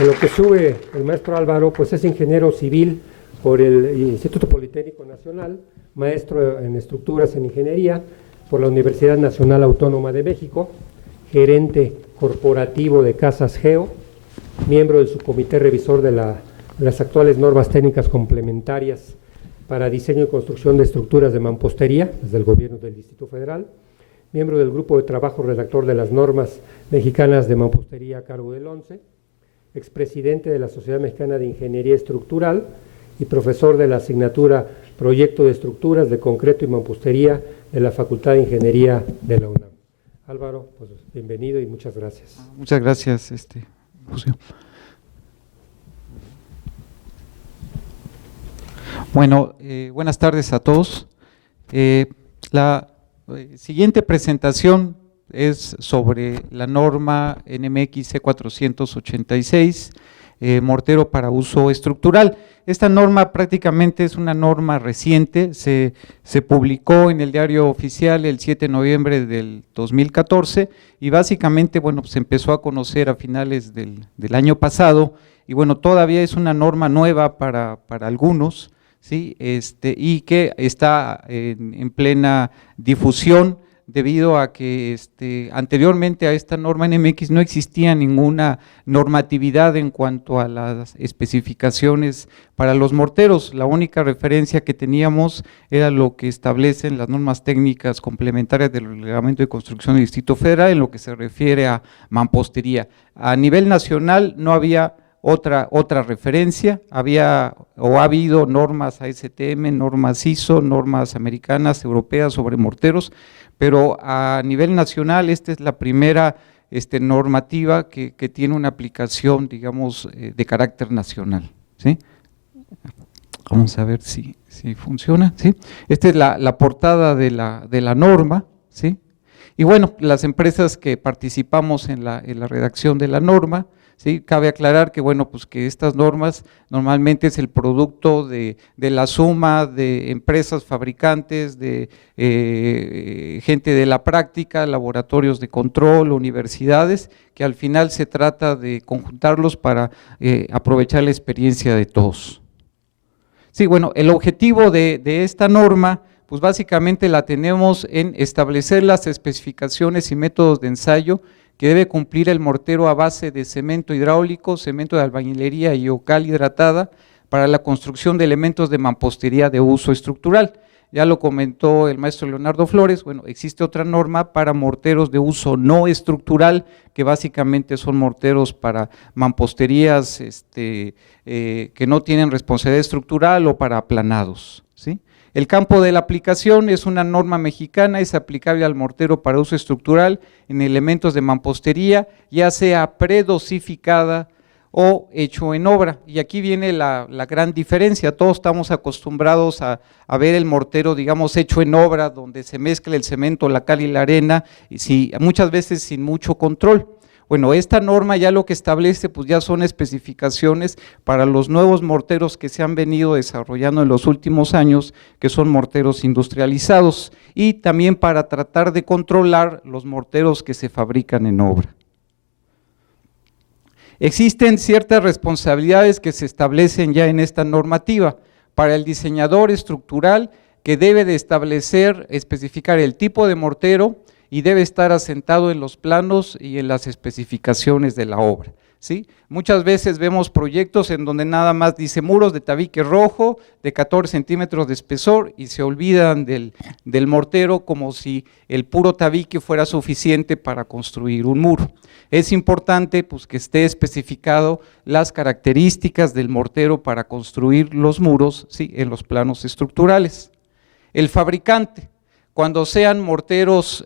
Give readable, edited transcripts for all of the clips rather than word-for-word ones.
En lo que sube el maestro Álvaro, pues es ingeniero civil por el Instituto Politécnico Nacional, maestro en estructuras en ingeniería por la Universidad Nacional Autónoma de México, gerente corporativo de Casas Geo, miembro del subcomité revisor de las actuales normas técnicas complementarias para diseño y construcción de estructuras de mampostería, desde el gobierno del Distrito Federal, miembro del grupo de trabajo redactor de las normas mexicanas de mampostería a cargo del ONCE, expresidente de la Sociedad Mexicana de Ingeniería Estructural y profesor de la asignatura Proyecto de Estructuras de Concreto y Mampostería de la Facultad de Ingeniería de la UNAM. Álvaro, pues bienvenido y muchas gracias. Muchas gracias, José. Bueno, buenas tardes a todos. La siguiente presentación es sobre la norma NMX C486, mortero para uso estructural. Esta norma prácticamente es una norma reciente, se publicó en el Diario Oficial el 7 de noviembre del 2014 y básicamente, bueno, se empezó a conocer a finales del año pasado y bueno, todavía es una norma nueva para algunos, ¿sí? Y que está en plena difusión debido a que anteriormente a esta norma NMX no existía ninguna normatividad en cuanto a las especificaciones para los morteros. La única referencia que teníamos era lo que establecen las normas técnicas complementarias del Reglamento de Construcción del Distrito Federal en lo que se refiere a mampostería. A nivel nacional no había otra referencia, ha habido normas ASTM, normas ISO, normas americanas, europeas sobre morteros, pero a nivel nacional esta es la primera normativa que tiene una aplicación, digamos, de carácter nacional, ¿sí? Vamos a ver si funciona, ¿sí? Esta es la portada de la norma, ¿sí? Y bueno, las empresas que participamos en la redacción de la norma, ¿sí? Cabe aclarar que, bueno, pues que estas normas normalmente es el producto de la suma de empresas fabricantes, de gente de la práctica, laboratorios de control, universidades, que al final se trata de conjuntarlos para aprovechar la experiencia de todos. Sí, bueno, el objetivo de esta norma, pues básicamente la tenemos en establecer las especificaciones y métodos de ensayo que debe cumplir el mortero a base de cemento hidráulico, cemento de albañilería y o cal hidratada para la construcción de elementos de mampostería de uso estructural. Ya lo comentó el maestro Leonardo Flores, bueno, existe otra norma para morteros de uso no estructural, que básicamente son morteros para mamposterías que no tienen responsabilidad estructural o para aplanados, ¿sí? El campo de la aplicación es una norma mexicana, es aplicable al mortero para uso estructural en elementos de mampostería, ya sea predosificada o hecho en obra. Y aquí viene la gran diferencia, todos estamos acostumbrados a ver el mortero, digamos, hecho en obra, donde se mezcla el cemento, la cal y la arena, y muchas veces sin mucho control. Bueno, esta norma ya lo que establece pues ya son especificaciones para los nuevos morteros que se han venido desarrollando en los últimos años, que son morteros industrializados, y también para tratar de controlar los morteros que se fabrican en obra. Existen ciertas responsabilidades que se establecen ya en esta normativa para el diseñador estructural, que debe de especificar el tipo de mortero, y debe estar asentado en los planos y en las especificaciones de la obra, ¿sí? Muchas veces vemos proyectos en donde nada más dice muros de tabique rojo de 14 centímetros de espesor y se olvidan del mortero como si el puro tabique fuera suficiente para construir un muro. Es importante pues que esté especificado las características del mortero para construir los muros, ¿sí? En los planos estructurales. El fabricante, cuando sean morteros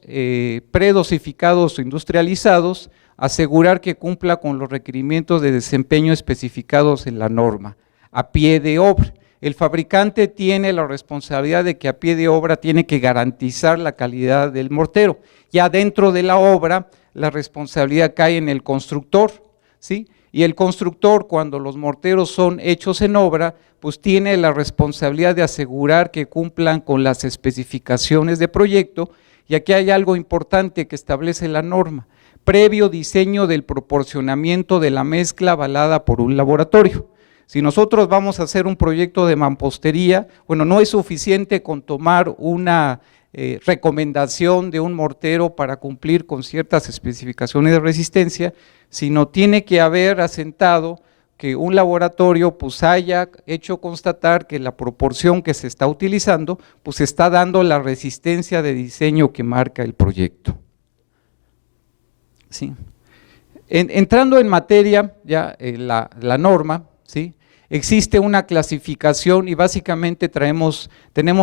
predosificados o industrializados, asegurar que cumpla con los requerimientos de desempeño especificados en la norma, a pie de obra. El fabricante tiene la responsabilidad de que a pie de obra tiene que garantizar la calidad del mortero. Ya dentro de la obra, la responsabilidad cae en el constructor, ¿sí? Y el constructor, cuando los morteros son hechos en obra, pues tiene la responsabilidad de asegurar que cumplan con las especificaciones de proyecto, y aquí hay algo importante que establece la norma. previo diseño del proporcionamiento de la mezcla avalada por un laboratorio. Si nosotros vamos a hacer un proyecto de mampostería, bueno, no es suficiente con tomar una recomendación de un mortero para cumplir con ciertas especificaciones de resistencia, sino tiene que haber asentado que un laboratorio pues haya hecho constatar que la proporción que se está utilizando pues está dando la resistencia de diseño que marca el proyecto. Sí. Entrando en materia, ya la norma, ¿sí? Existe una clasificación y básicamente tenemos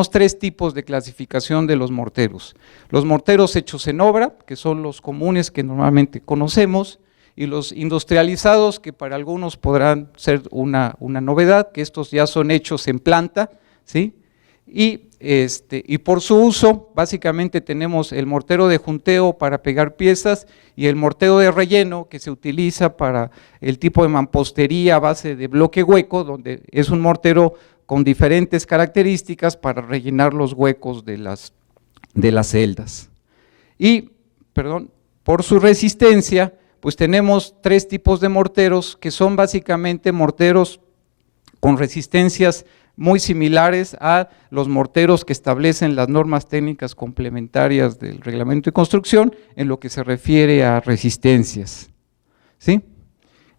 3 tipos de clasificación de los morteros. Los morteros hechos en obra, que son los comunes que normalmente conocemos, y los industrializados, que para algunos podrán ser una novedad, que estos ya son hechos en planta, ¿sí? Y por su uso, básicamente tenemos el mortero de junteo para pegar piezas y el mortero de relleno que se utiliza para el tipo de mampostería a base de bloque hueco, donde es un mortero con diferentes características para rellenar los huecos de las celdas. Y, por su resistencia, pues tenemos 3 tipos de morteros que son básicamente morteros con resistencias muy similares a los morteros que establecen las normas técnicas complementarias del reglamento de construcción en lo que se refiere a resistencias, ¿sí?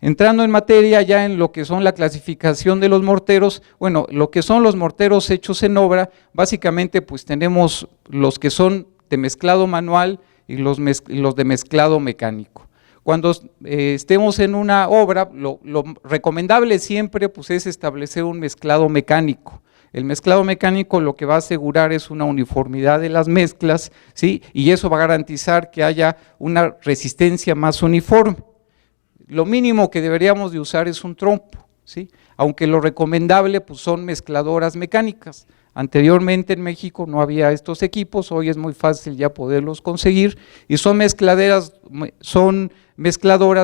Entrando en materia ya en lo que son la clasificación de los morteros, bueno, lo que son los morteros hechos en obra, básicamente pues tenemos los que son de mezclado manual y los de mezclado mecánico. Cuando estemos en una obra, lo recomendable siempre pues, es establecer un mezclado mecánico. El mezclado mecánico lo que va a asegurar es una uniformidad de las mezclas, ¿sí? Y eso va a garantizar que haya una resistencia más uniforme. Lo mínimo que deberíamos de usar es un trompo, ¿sí? Aunque lo recomendable pues, son mezcladoras mecánicas. Anteriormente en México no había estos equipos, hoy es muy fácil ya poderlos conseguir y son mezcladoras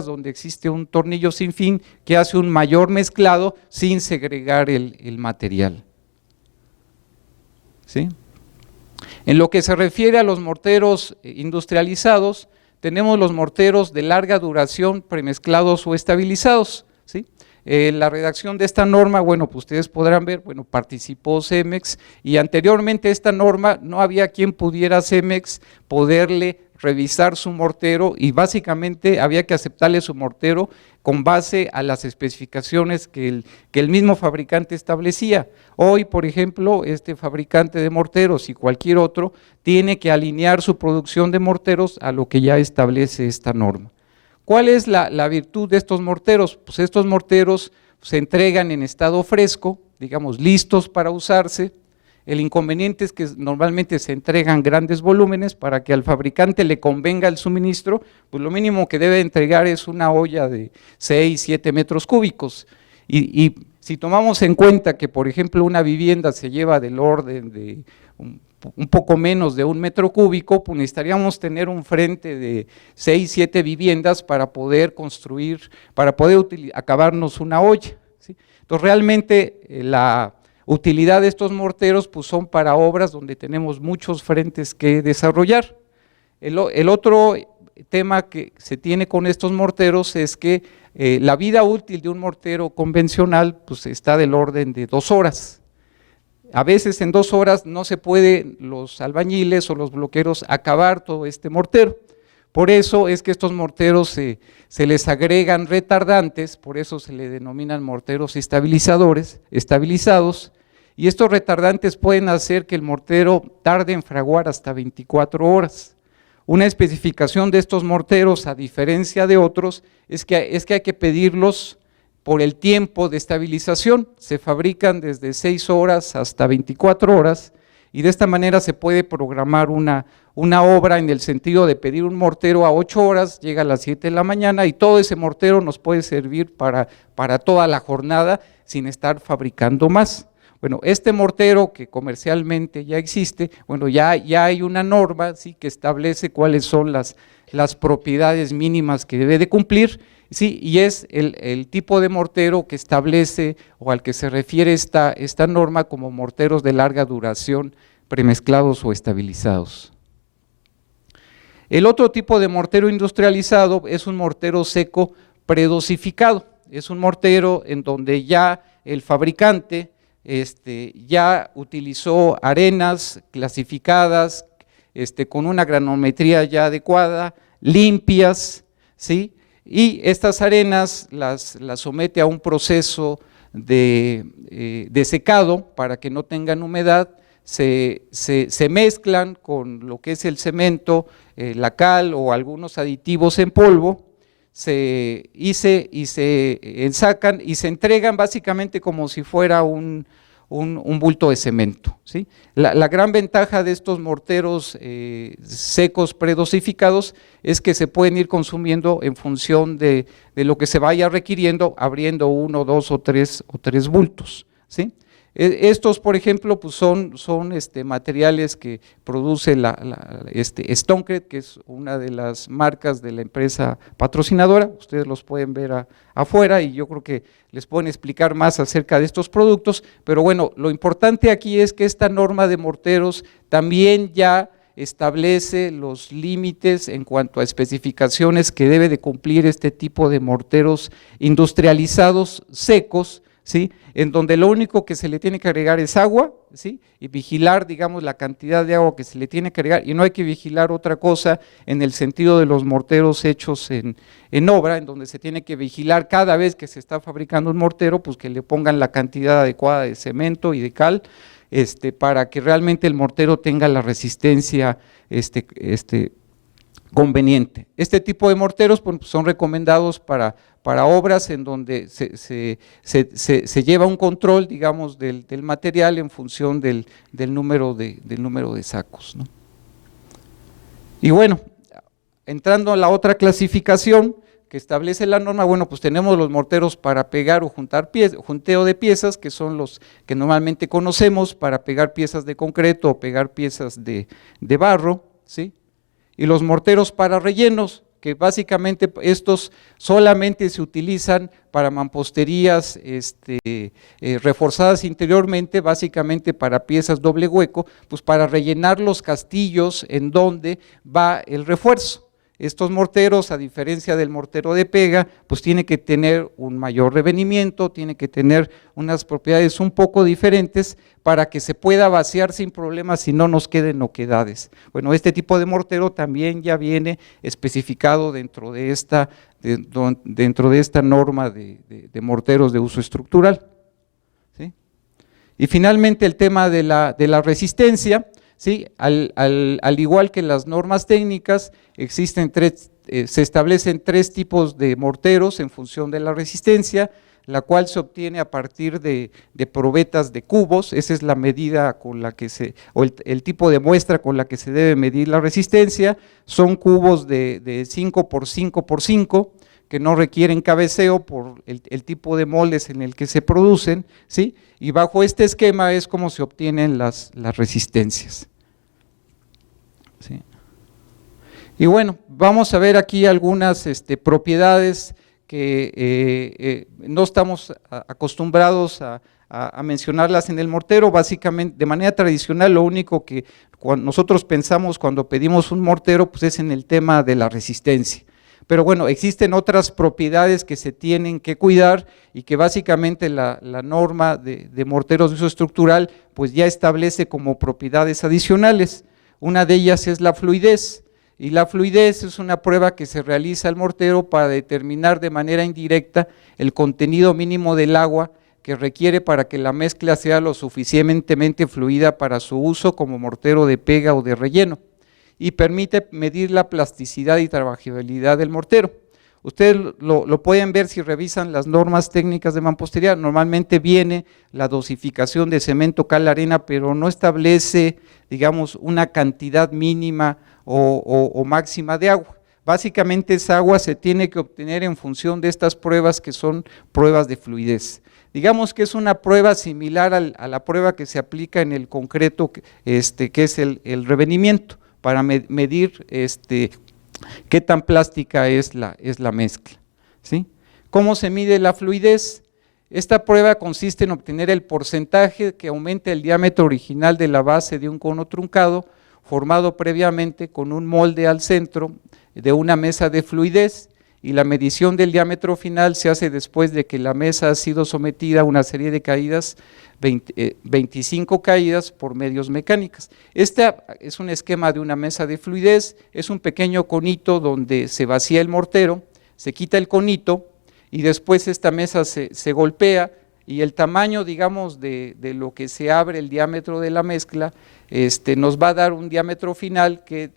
donde existe un tornillo sin fin que hace un mayor mezclado sin segregar el material. ¿Sí? En lo que se refiere a los morteros industrializados, tenemos los morteros de larga duración premezclados o estabilizados, ¿sí? La redacción de esta norma, bueno, pues ustedes podrán ver, bueno, participó Cemex y anteriormente esta norma no había quien pudiera Cemex poderle revisar su mortero y básicamente había que aceptarle su mortero con base a las especificaciones que el mismo fabricante establecía. Hoy, por ejemplo, este fabricante de morteros y cualquier otro tiene que alinear su producción de morteros a lo que ya establece esta norma. ¿Cuál es la virtud de estos morteros? Pues estos morteros se entregan en estado fresco, digamos, listos para usarse. El inconveniente es que normalmente se entregan grandes volúmenes para que al fabricante le convenga el suministro, pues lo mínimo que debe entregar es una olla de 6, 7 metros cúbicos. Y si tomamos en cuenta que, por ejemplo, una vivienda se lleva del orden de un poco menos de 1 metro cúbico, pues necesitaríamos tener un frente de 6, 7 viviendas para poder construir, para poder acabarnos una olla, ¿sí? Entonces realmente la utilidad de estos morteros pues son para obras donde tenemos muchos frentes que desarrollar. El otro tema que se tiene con estos morteros es que la vida útil de un mortero convencional pues está del orden de 2 horas. A veces en 2 horas no se puede los albañiles o los bloqueros acabar todo este mortero. Por eso es que estos morteros se les agregan retardantes, por eso se le denominan morteros estabilizados, y estos retardantes pueden hacer que el mortero tarde en fraguar hasta 24 horas. Una especificación de estos morteros, a diferencia de otros, es que hay que pedirlos por el tiempo de estabilización. Se fabrican desde 6 horas hasta 24 horas y de esta manera se puede programar una obra en el sentido de pedir un mortero a 8 horas, llega a las 7 de la mañana y todo ese mortero nos puede servir para toda la jornada sin estar fabricando más. Bueno, este mortero que comercialmente ya existe, bueno, ya hay una norma, ¿sí?, que establece cuáles son las propiedades mínimas que debe de cumplir, sí, y es el tipo de mortero que establece o al que se refiere esta norma como morteros de larga duración premezclados o estabilizados. El otro tipo de mortero industrializado es un mortero seco predosificado. Es un mortero en donde ya el fabricante ya utilizó arenas clasificadas, con una granometría ya adecuada, limpias, ¿sí? Y estas arenas las somete a un proceso de secado para que no tengan humedad, se mezclan con lo que es el cemento, la cal o algunos aditivos en polvo, y se ensacan y se entregan básicamente como si fuera un bulto de cemento, ¿sí? La gran ventaja de estos morteros secos predosificados es que se pueden ir consumiendo en función de lo que se vaya requiriendo, abriendo 1, 2 o 3 bultos, ¿sí? Estos, por ejemplo, pues son materiales que produce Stonecrest, que es una de las marcas de la empresa patrocinadora. Ustedes los pueden ver afuera y yo creo que les pueden explicar más acerca de estos productos, pero bueno, lo importante aquí es que esta norma de morteros también ya establece los límites en cuanto a especificaciones que debe de cumplir este tipo de morteros industrializados secos, ¿sí? En donde lo único que se le tiene que agregar es agua, ¿sí? Y vigilar, digamos, la cantidad de agua que se le tiene que agregar, y no hay que vigilar otra cosa en el sentido de los morteros hechos en obra, en donde se tiene que vigilar cada vez que se está fabricando un mortero, pues que le pongan la cantidad adecuada de cemento y de cal, para que realmente el mortero tenga la resistencia conveniente. Este tipo de morteros pues, son recomendados para obras en donde se lleva un control, digamos, del material en función del número de sacos, ¿no? Y bueno, entrando a la otra clasificación que establece la norma, bueno, pues tenemos los morteros para pegar o junteo de piezas, que son los que normalmente conocemos para pegar piezas de concreto o pegar piezas de barro, ¿sí? Y los morteros para rellenos, que básicamente estos solamente se utilizan para mamposterías reforzadas interiormente, básicamente para piezas doble hueco, pues para rellenar los castillos en donde va el refuerzo. Estos morteros, a diferencia del mortero de pega, pues tiene que tener un mayor revenimiento, tiene que tener unas propiedades un poco diferentes para que se pueda vaciar sin problemas y no nos queden oquedades. Bueno, este tipo de mortero también ya viene especificado dentro de esta norma de morteros de uso estructural, ¿sí? Y finalmente el tema de la resistencia, ¿sí? Al igual que las normas técnicas, se establecen 3 tipos de morteros en función de la resistencia, la cual se obtiene a partir de probetas de cubos. Esa es la medida con la que el tipo de muestra con la que se debe medir la resistencia. Son cubos de 5 por 5 por 5, que no requieren cabeceo por el tipo de moldes en el que se producen, ¿sí? Y bajo este esquema es como se obtienen las resistencias, ¿sí? Y bueno, vamos a ver aquí algunas propiedades que no estamos acostumbrados a mencionarlas en el mortero. Básicamente, de manera tradicional, lo único que nosotros pensamos cuando pedimos un mortero, pues es en el tema de la resistencia. Pero bueno, existen otras propiedades que se tienen que cuidar y que básicamente la norma de morteros de uso estructural pues ya establece como propiedades adicionales. Una de ellas es la fluidez, y la fluidez es una prueba que se realiza al mortero para determinar de manera indirecta el contenido mínimo del agua que requiere para que la mezcla sea lo suficientemente fluida para su uso como mortero de pega o de relleno, y permite medir la plasticidad y trabajabilidad del mortero. Ustedes lo pueden ver si revisan las normas técnicas de mampostería. Normalmente viene la dosificación de cemento, cal, arena, pero no establece, digamos, una cantidad mínima o máxima de agua. Básicamente esa agua se tiene que obtener en función de estas pruebas que son pruebas de fluidez. Digamos que es una prueba similar a la prueba que se aplica en el concreto, que es el revenimiento, para medir qué tan plástica es la mezcla, ¿sí? ¿Cómo se mide la fluidez? Esta prueba consiste en obtener el porcentaje que aumenta el diámetro original de la base de un cono truncado, formado previamente con un molde al centro de una mesa de fluidez, y la medición del diámetro final se hace después de que la mesa ha sido sometida a una serie de caídas, 25 caídas por medios mecánicas. Este es un esquema de una mesa de fluidez, es un pequeño conito donde se vacía el mortero, se quita el conito y después esta mesa se golpea, y el tamaño, digamos, de lo que se abre el diámetro de la mezcla, nos va a dar un diámetro final que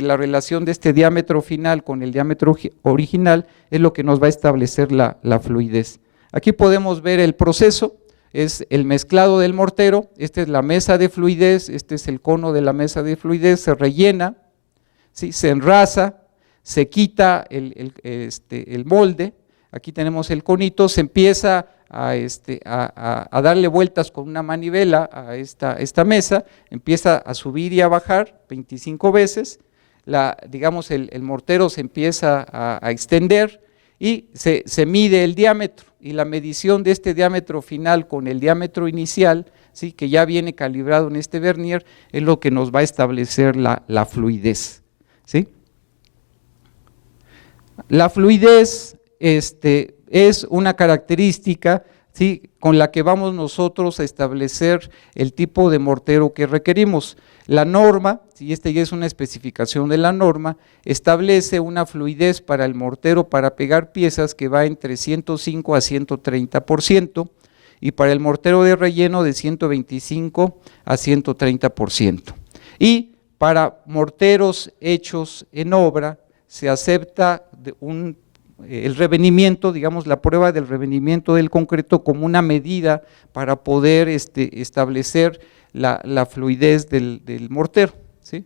la relación de este diámetro final con el diámetro original es lo que nos va a establecer la fluidez. Aquí podemos ver el proceso, es el mezclado del mortero, esta es la mesa de fluidez, este es el cono de la mesa de fluidez, se rellena, ¿sí? Se enrasa, se quita el molde, aquí tenemos el conito, se empieza a darle vueltas con una manivela a esta mesa, empieza a subir y a bajar 25 veces, digamos el mortero se empieza a extender y se mide el diámetro, y la medición de este diámetro final con el diámetro inicial, ¿sí? Que ya viene calibrado en este vernier, es lo que nos va a establecer la fluidez, ¿sí? La fluidez es una característica, ¿sí? Con la que vamos nosotros a establecer el tipo de mortero que requerimos. La norma, y esta ya es una especificación de la norma, establece una fluidez para el mortero para pegar piezas que va entre 105 a 130%, y para el mortero de relleno de 125 a 130%. Y para morteros hechos en obra se acepta el revenimiento, digamos la prueba del revenimiento del concreto como una medida para poder establecer la fluidez del mortero, ¿sí?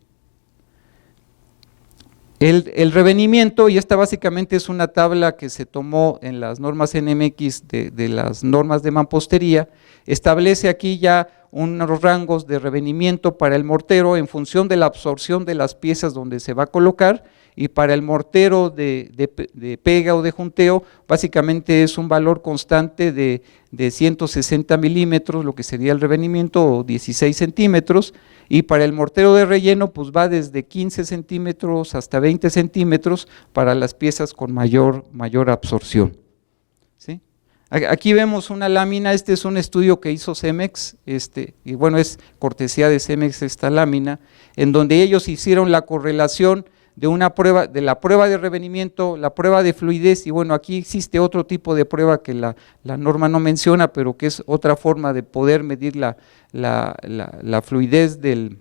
El revenimiento, y esta básicamente es una tabla que se tomó en las normas NMX de las normas de mampostería, establece aquí ya unos rangos de revenimiento para el mortero en función de la absorción de las piezas donde se va a colocar, y para el mortero de pega o de junteo básicamente es un valor constante de 160 milímetros, lo que sería el revenimiento, o 16 centímetros, y para el mortero de relleno pues va desde 15 centímetros hasta 20 centímetros para las piezas con mayor absorción, ¿sí? Aquí vemos una lámina, este es un estudio que hizo Cemex, y bueno, es cortesía de Cemex esta lámina, en donde ellos hicieron la correlación de la prueba de revenimiento, la prueba de fluidez, y bueno, aquí existe otro tipo de prueba que la norma no menciona, pero que es otra forma de poder medir la fluidez del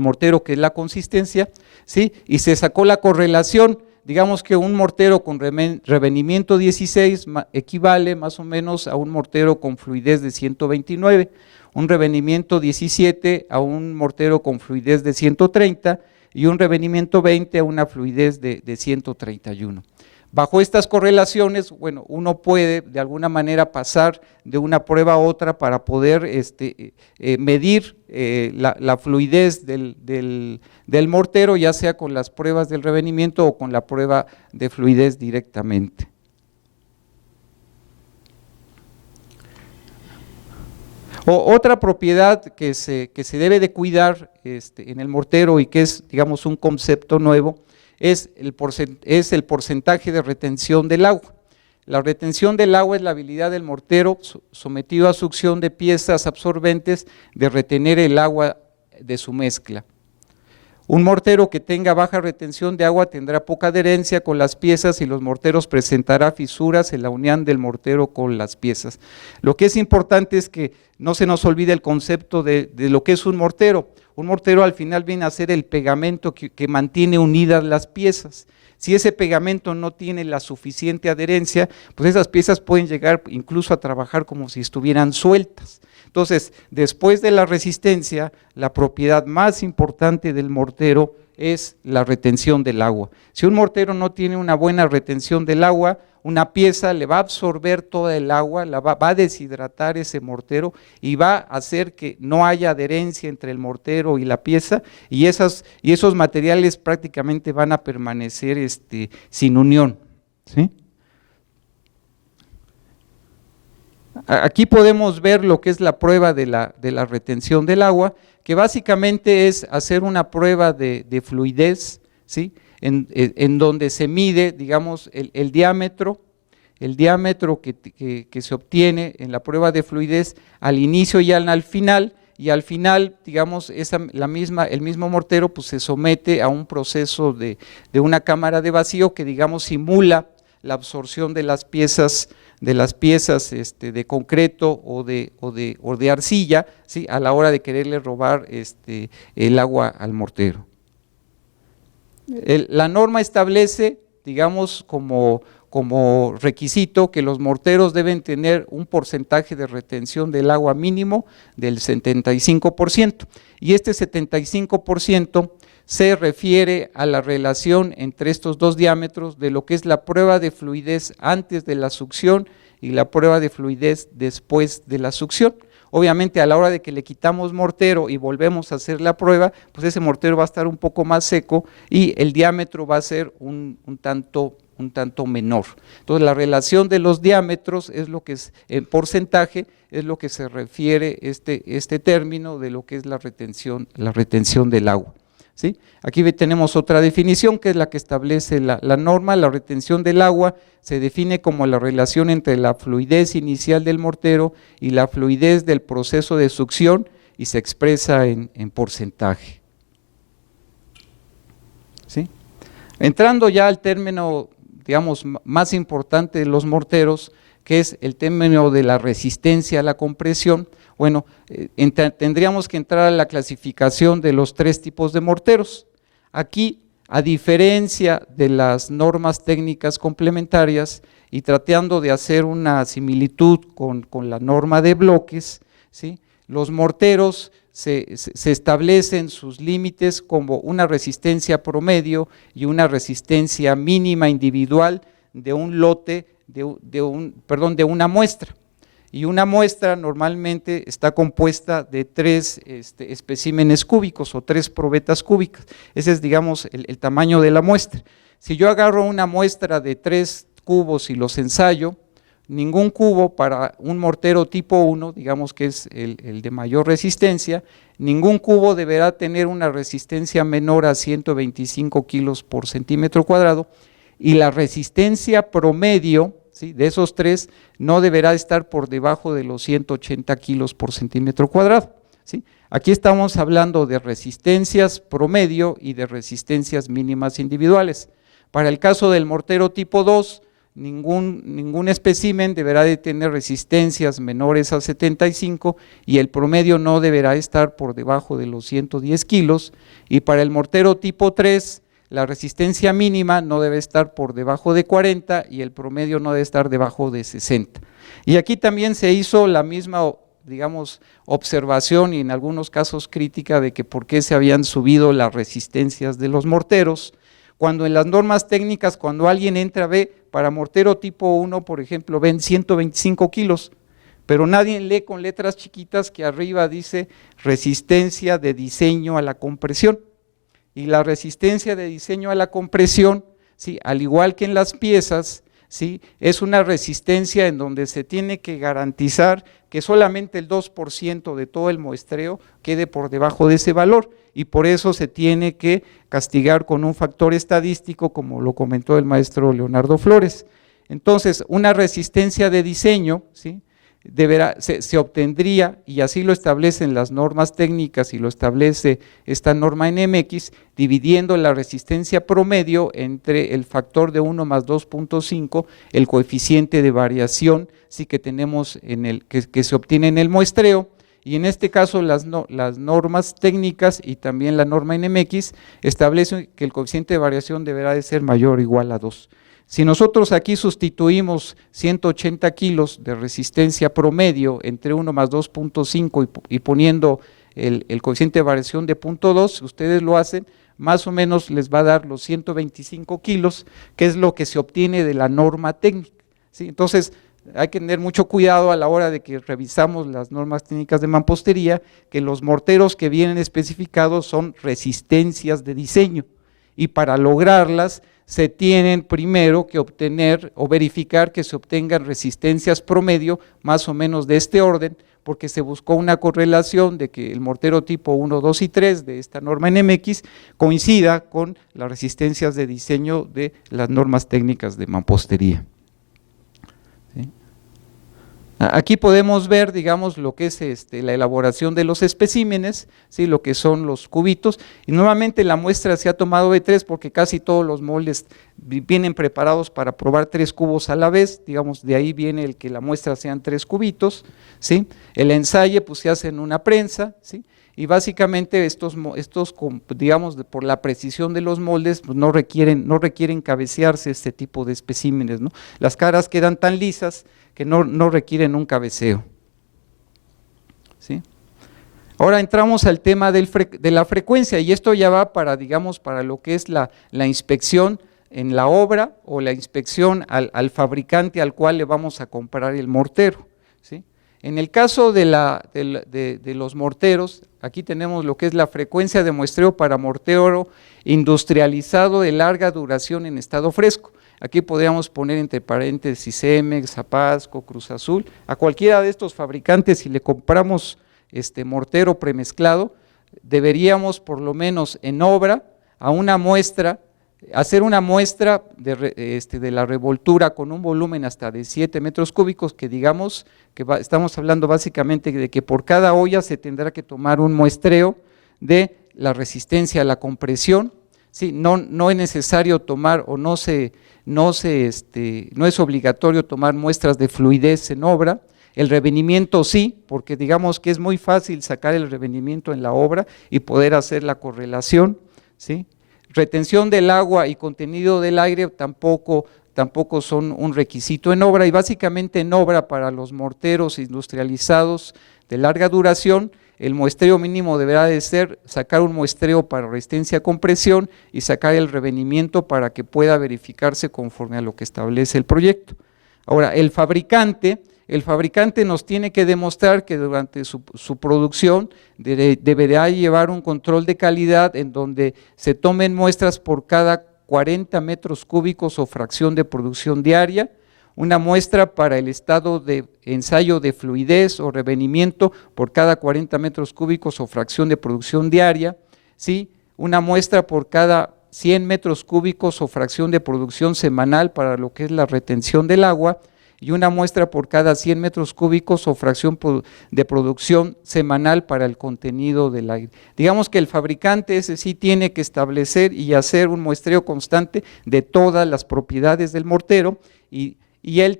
mortero, que es la consistencia, ¿sí? Y se sacó la correlación, digamos que un mortero con revenimiento 16 equivale más o menos a un mortero con fluidez de 129, un revenimiento 17 a un mortero con fluidez de 130, y un revenimiento 20 a una fluidez de 131. Bajo estas correlaciones, bueno, uno puede de alguna manera pasar de una prueba a otra para poder medir la fluidez del mortero, ya sea con las pruebas del revenimiento o con la prueba de fluidez directamente. Otra propiedad que se debe de cuidar en el mortero, y que es, digamos, un concepto nuevo, es el porcentaje de retención del agua. La retención del agua es la habilidad del mortero sometido a succión de piezas absorbentes de retener el agua de su mezcla. Un mortero que tenga baja retención de agua tendrá poca adherencia con las piezas, y los morteros presentará fisuras en la unión del mortero con las piezas. Lo que es importante es que no se nos olvide el concepto de lo que es un mortero. Un mortero al final viene a ser el pegamento que mantiene unidas las piezas. Si ese pegamento no tiene la suficiente adherencia, pues esas piezas pueden llegar incluso a trabajar como si estuvieran sueltas. Entonces, después de la resistencia, la propiedad más importante del mortero es la retención del agua. Si un mortero no tiene una buena retención del agua, una pieza le va a absorber toda el agua, va a deshidratar ese mortero y va a hacer que no haya adherencia entre el mortero y la pieza, y esos materiales prácticamente van a permanecer sin unión, ¿sí? Aquí podemos ver lo que es la prueba de la retención del agua, que básicamente es hacer una prueba de fluidez, ¿sí? En donde se mide, digamos, el diámetro que se obtiene en la prueba de fluidez al inicio y al final, digamos, el mismo mortero pues se somete a un proceso de una cámara de vacío que, digamos, simula la absorción de las piezas de concreto o de arcilla, ¿sí? A la hora de quererle robar el agua al mortero. La norma establece, digamos, como requisito que los morteros deben tener un porcentaje de retención del agua mínimo del 75%, y este 75% se refiere a la relación entre estos dos diámetros de lo que es la prueba de fluidez antes de la succión y la prueba de fluidez después de la succión. Obviamente, a la hora de que le quitamos mortero y volvemos a hacer la prueba, pues ese mortero va a estar un poco más seco y el diámetro va a ser un tanto menor. Entonces, la relación de los diámetros es lo que es, en porcentaje, es lo que se refiere este término de lo que es la retención del agua, ¿sí? Aquí tenemos otra definición que es la que establece la norma. La retención del agua se define como la relación entre la fluidez inicial del mortero y la fluidez del proceso de succión, y se expresa en porcentaje, ¿sí? Entrando ya al término, digamos, más importante de los morteros, que es el término de la resistencia a la compresión. Bueno, tendríamos que entrar a la clasificación de los tres tipos de morteros. Aquí, a diferencia de las normas técnicas complementarias y tratando de hacer una similitud con la norma de bloques, ¿sí? Los morteros se establecen sus límites como una resistencia promedio y una resistencia mínima individual de un lote, de una muestra. Y una muestra normalmente está compuesta de 3 especímenes cúbicos o 3 probetas cúbicas. Ese es, digamos, el tamaño de la muestra. Si yo agarro una muestra de 3 cubos y los ensayo, ningún cubo para un mortero tipo 1, digamos que es el de mayor resistencia, ningún cubo deberá tener una resistencia menor a 125 kilos por centímetro cuadrado, y la resistencia promedio, ¿sí?, de esos 3 no deberá estar por debajo de los 180 kilos por centímetro cuadrado, ¿sí? Aquí estamos hablando de resistencias promedio y de resistencias mínimas individuales. Para el caso del mortero tipo 2, ningún espécimen deberá de tener resistencias menores a 75 y el promedio no deberá estar por debajo de los 110 kilos, y para el mortero tipo 3, la resistencia mínima no debe estar por debajo de 40 y el promedio no debe estar debajo de 60. Y aquí también se hizo la misma, digamos, observación y en algunos casos crítica de que por qué se habían subido las resistencias de los morteros, cuando en las normas técnicas, cuando alguien entra, ve para mortero tipo 1, por ejemplo, ven 125 kilos, pero nadie lee con letras chiquitas que arriba dice resistencia de diseño a la compresión. Y la resistencia de diseño a la compresión, ¿sí?, al igual que en las piezas, ¿sí?, es una resistencia en donde se tiene que garantizar que solamente el 2% de todo el muestreo quede por debajo de ese valor, y por eso se tiene que castigar con un factor estadístico, como lo comentó el maestro Leonardo Flores. Entonces, una resistencia de diseño, ¿sí?, se obtendría, y así lo establecen las normas técnicas y lo establece esta norma NMX, dividiendo la resistencia promedio entre el factor de 1 más 2.5, el coeficiente de variación, sí, que tenemos que se obtiene en el muestreo, y en este caso las normas técnicas y también la norma NMX establecen que el coeficiente de variación deberá de ser mayor o igual a 2. Si nosotros aquí sustituimos 180 kilos de resistencia promedio entre 1 más 2.5 y poniendo el coeficiente de variación de 0.2, si ustedes lo hacen, más o menos les va a dar los 125 kilos, que es lo que se obtiene de la norma técnica, ¿sí? Entonces, hay que tener mucho cuidado a la hora de que revisamos las normas técnicas de mampostería, que los morteros que vienen especificados son resistencias de diseño, y para lograrlas se tienen primero que obtener o verificar que se obtengan resistencias promedio más o menos de este orden, porque se buscó una correlación de que el mortero tipo 1, 2 y 3 de esta norma NMX coincida con las resistencias de diseño de las normas técnicas de mampostería. ¿Sí? Aquí podemos ver, digamos, lo que es la elaboración de los especímenes, ¿sí? Lo que son los cubitos, y nuevamente la muestra se ha tomado de 3 porque casi todos los moldes vienen preparados para probar 3 cubos a la vez, digamos, de ahí viene el que la muestra sean 3 cubitos, ¿sí? El ensayo pues se hace en una prensa, ¿sí? Y básicamente estos digamos, por la precisión de los moldes, pues no requieren cabecearse este tipo de especímenes, ¿no? Las caras quedan tan lisas que no requieren un cabeceo. ¿Sí? Ahora entramos al tema de la frecuencia, y esto ya va para, digamos, para lo que es la inspección en la obra o la inspección al fabricante al cual le vamos a comprar el mortero. ¿Sí? En el caso de los morteros, aquí tenemos lo que es la frecuencia de muestreo para mortero industrializado de larga duración en estado fresco. Aquí podríamos poner entre paréntesis Cemex, Zapasco, Cruz Azul, a cualquiera de estos fabricantes. Si le compramos mortero premezclado, deberíamos por lo menos en obra a una muestra, hacer una muestra de la revoltura con un volumen hasta de 7 metros cúbicos, que digamos que estamos hablando básicamente de que por cada olla se tendrá que tomar un muestreo de la resistencia a la compresión. Sí, no es necesario tomar o no es obligatorio tomar muestras de fluidez en obra. El revenimiento sí, porque digamos que es muy fácil sacar el revenimiento en la obra y poder hacer la correlación, ¿sí? Retención del agua y contenido del aire tampoco son un requisito en obra, y básicamente en obra para los morteros industrializados de larga duración, el muestreo mínimo deberá de ser sacar un muestreo para resistencia a compresión y sacar el revenimiento para que pueda verificarse conforme a lo que establece el proyecto. Ahora, el fabricante nos tiene que demostrar que durante su producción deberá llevar un control de calidad en donde se tomen muestras por cada 40 metros cúbicos o fracción de producción diaria, una muestra para el estado de ensayo de fluidez o revenimiento por cada 40 metros cúbicos o fracción de producción diaria, ¿sí? Una muestra por cada 100 metros cúbicos o fracción de producción semanal para lo que es la retención del agua, y una muestra por cada 100 metros cúbicos o fracción de producción semanal para el contenido del aire. Digamos que el fabricante ese sí tiene que establecer y hacer un muestreo constante de todas las propiedades del mortero, y él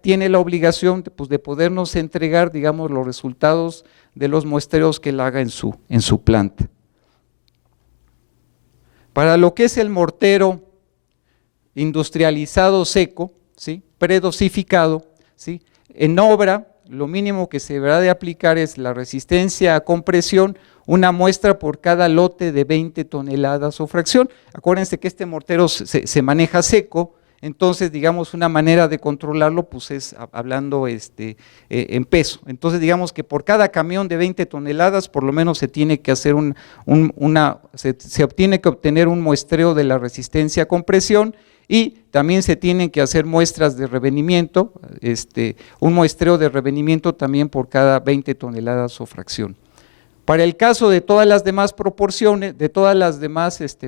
tiene la obligación de podernos entregar, digamos, los resultados de los muestreos que él haga en su planta. Para lo que es el mortero industrializado seco, ¿sí? Predosificado, ¿sí? En obra, lo mínimo que se deberá de aplicar es la resistencia a compresión, una muestra por cada lote de 20 toneladas o fracción. Acuérdense que este mortero se maneja seco. Entonces, digamos, una manera de controlarlo pues es hablando en peso. Entonces, digamos que por cada camión de 20 toneladas, por lo menos se tiene que hacer se obtiene que obtener un muestreo de la resistencia a compresión, y también se tienen que hacer muestras de revenimiento, un muestreo de revenimiento también por cada 20 toneladas o fracción. Para el caso de todas las demás proporciones, de todas las demás, de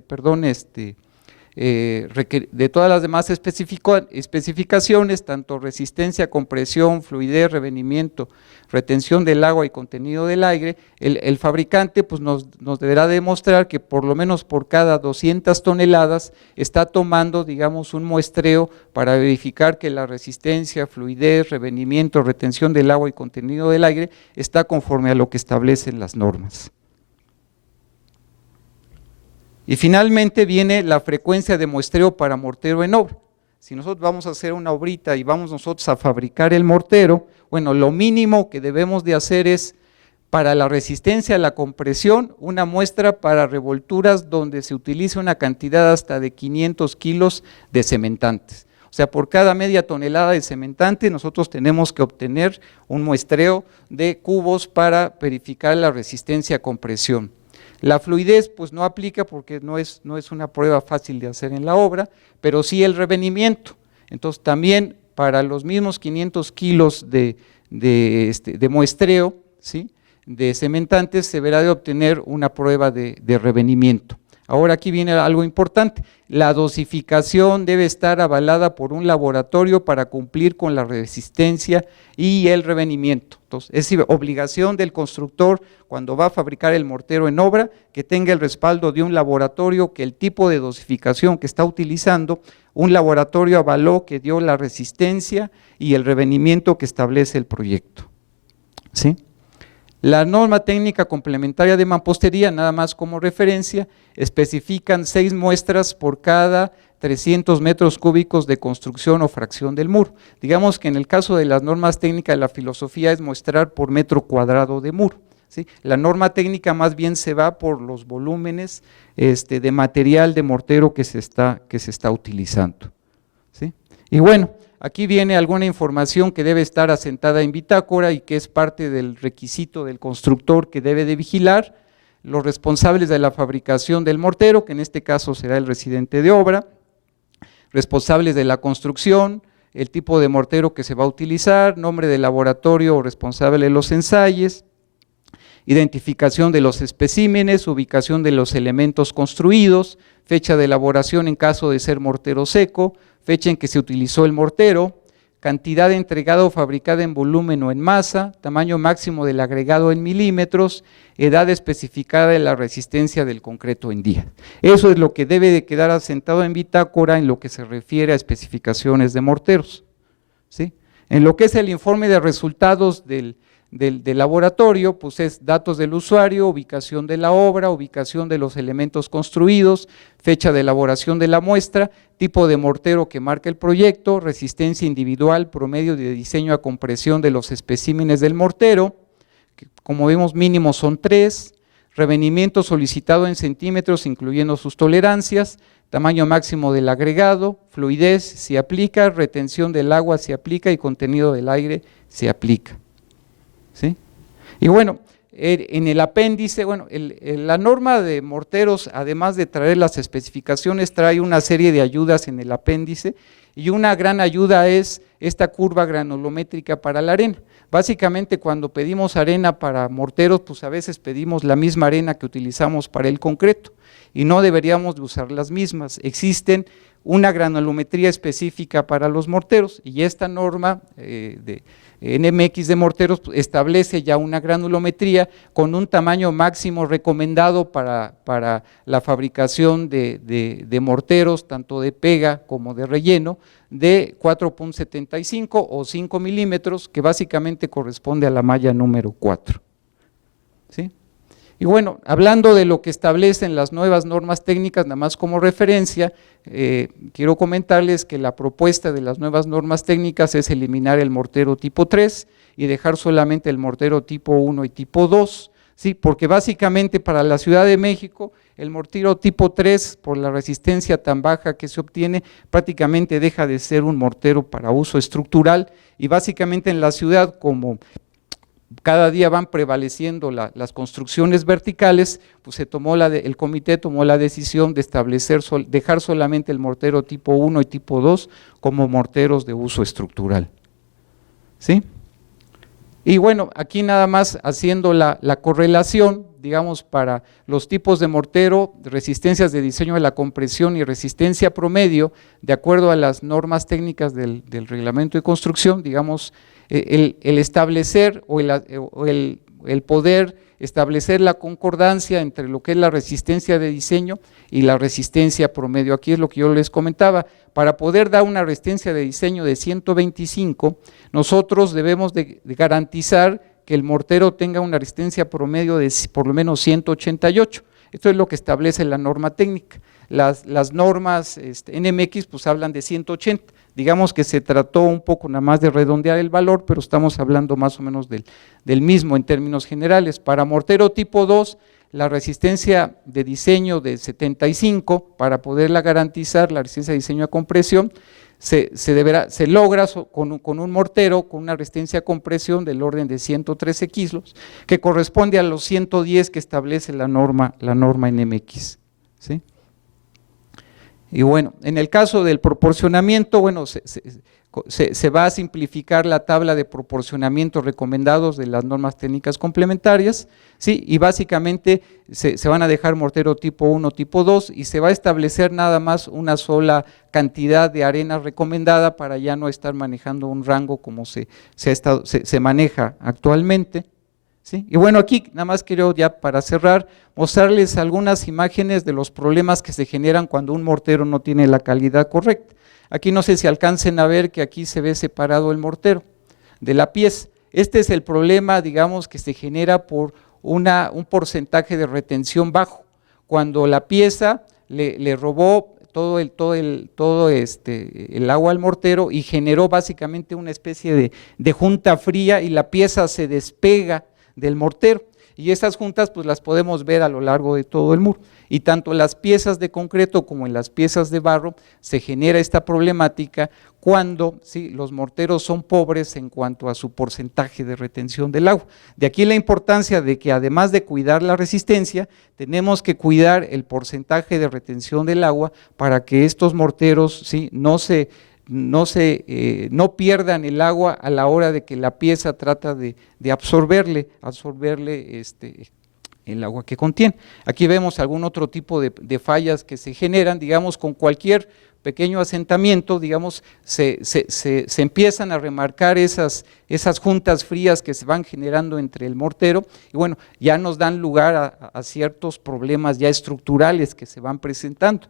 todas las demás especificaciones, tanto resistencia, compresión, fluidez, revenimiento, retención del agua y contenido del aire, el fabricante pues nos deberá demostrar que por lo menos por cada 200 toneladas está tomando, digamos, un muestreo para verificar que la resistencia, fluidez, revenimiento, retención del agua y contenido del aire está conforme a lo que establecen las normas. Y finalmente viene la frecuencia de muestreo para mortero en obra. Si nosotros vamos a hacer una obrita y vamos nosotros a fabricar el mortero, bueno, lo mínimo que debemos de hacer es para la resistencia a la compresión, una muestra para revolturas donde se utiliza una cantidad hasta de 500 kilos de cementantes. O sea, por cada media tonelada de cementante nosotros tenemos que obtener un muestreo de cubos para verificar la resistencia a compresión. La fluidez pues no aplica porque no es una prueba fácil de hacer en la obra, pero sí el revenimiento. Entonces también para los mismos 500 kilos de muestreo, ¿sí?, de cementantes, se deberá de obtener una prueba de revenimiento. Ahora aquí viene algo importante, la dosificación debe estar avalada por un laboratorio para cumplir con la resistencia y el revenimiento. Entonces, es decir, obligación del constructor cuando va a fabricar el mortero en obra, que tenga el respaldo de un laboratorio, que el tipo de dosificación que está utilizando, un laboratorio avaló que dio la resistencia y el revenimiento que establece el proyecto, ¿sí? La norma técnica complementaria de mampostería, nada más como referencia, especifican 6 muestras por cada 300 metros cúbicos de construcción o fracción del muro. Digamos que en el caso de las normas técnicas, la filosofía es muestrar por metro cuadrado de muro, ¿sí? La norma técnica más bien se va por los volúmenes de material de mortero que se está utilizando, ¿sí? Y bueno, aquí viene alguna información que debe estar asentada en bitácora y que es parte del requisito del constructor que debe de vigilar, los responsables de la fabricación del mortero, que en este caso será el residente de obra, responsables de la construcción, el tipo de mortero que se va a utilizar, nombre del laboratorio o responsable de los ensayos, identificación de los especímenes, ubicación de los elementos construidos, fecha de elaboración en caso de ser mortero seco, fecha en que se utilizó el mortero, cantidad entregada o fabricada en volumen o en masa, tamaño máximo del agregado en milímetros, edad especificada de la resistencia del concreto en días. Eso es lo que debe de quedar asentado en bitácora en lo que se refiere a especificaciones de morteros, ¿sí? En lo que es el informe de resultados del laboratorio, pues es datos del usuario, ubicación de la obra, ubicación de los elementos construidos, fecha de elaboración de la muestra, tipo de mortero que marca el proyecto, resistencia individual, promedio de diseño a compresión de los especímenes del mortero, que como vemos mínimo son 3, revenimiento solicitado en centímetros incluyendo sus tolerancias, tamaño máximo del agregado, fluidez si aplica, retención del agua si aplica y contenido del aire si aplica, ¿sí? Y bueno, en el apéndice, bueno, la norma de morteros, además de traer las especificaciones, trae una serie de ayudas en el apéndice, y una gran ayuda es esta curva granulométrica para la arena. Básicamente cuando pedimos arena para morteros, pues a veces pedimos la misma arena que utilizamos para el concreto, y no deberíamos de usar las mismas. Existen una granulometría específica para los morteros, y esta norma de NMX de morteros establece ya una granulometría con un tamaño máximo recomendado para la fabricación de morteros, tanto de pega como de relleno, de 4.75 o 5 milímetros, que básicamente corresponde a la malla número 4, ¿sí? Y bueno, hablando de lo que establecen las nuevas normas técnicas, nada más como referencia, quiero comentarles que la propuesta de las nuevas normas técnicas es eliminar el mortero tipo 3 y dejar solamente el mortero tipo 1 y tipo 2, ¿sí? Porque básicamente para la Ciudad de México el mortero tipo 3, por la resistencia tan baja que se obtiene, prácticamente deja de ser un mortero para uso estructural, y básicamente en la ciudad, como cada día van prevaleciendo las construcciones verticales, pues el comité tomó la decisión de dejar solamente el mortero tipo 1 y tipo 2 como morteros de uso estructural, ¿sí? Y bueno, aquí nada más haciendo la correlación, digamos, para los tipos de mortero, resistencias de diseño de la compresión y resistencia promedio, de acuerdo a las normas técnicas del reglamento de construcción, digamos, el establecer o el poder establecer la concordancia entre lo que es la resistencia de diseño y la resistencia promedio. Aquí es lo que yo les comentaba, para poder dar una resistencia de diseño de 125, nosotros debemos de garantizar que el mortero tenga una resistencia promedio de por lo menos 188, esto es lo que establece la norma técnica. Las normas NMX pues hablan de 180, digamos que se trató un poco nada más de redondear el valor, pero estamos hablando más o menos del mismo en términos generales. Para mortero tipo 2, la resistencia de diseño de 75, para poderla garantizar, la resistencia de diseño a compresión, se logra con un mortero con una resistencia a compresión del orden de 113 kilos, que corresponde a los 110 que establece la norma NMX, ¿sí? Y bueno, en el caso del proporcionamiento, bueno, se va a simplificar la tabla de proporcionamientos recomendados de las normas técnicas complementarias, ¿sí? Y básicamente se van a dejar mortero tipo 1, tipo 2 y se va a establecer nada más una sola cantidad de arena recomendada para ya no estar manejando un rango como se maneja actualmente, ¿sí? Y bueno, aquí nada más quiero ya para cerrar mostrarles algunas imágenes de los problemas que se generan cuando un mortero no tiene la calidad correcta. Aquí no sé si alcancen a ver que aquí se ve separado el mortero de la pieza. Este es el problema, digamos, que se genera por un porcentaje de retención bajo. Cuando la pieza le robó todo el agua al mortero y generó básicamente una especie de junta fría y la pieza se despega del mortero. Y esas juntas pues las podemos ver a lo largo de todo el muro. Y tanto en las piezas de concreto como en las piezas de barro se genera esta problemática cuando ¿sí? los morteros son pobres en cuanto a su porcentaje de retención del agua. De aquí la importancia de que además de cuidar la resistencia, tenemos que cuidar el porcentaje de retención del agua para que estos morteros ¿sí? no pierdan el agua a la hora de que la pieza trata de absorberle el agua que contiene. Aquí vemos algún otro tipo de fallas que se generan, digamos, con cualquier pequeño asentamiento, digamos, se empiezan a remarcar esas juntas frías que se van generando entre el mortero y bueno, ya nos dan lugar a ciertos problemas ya estructurales que se van presentando.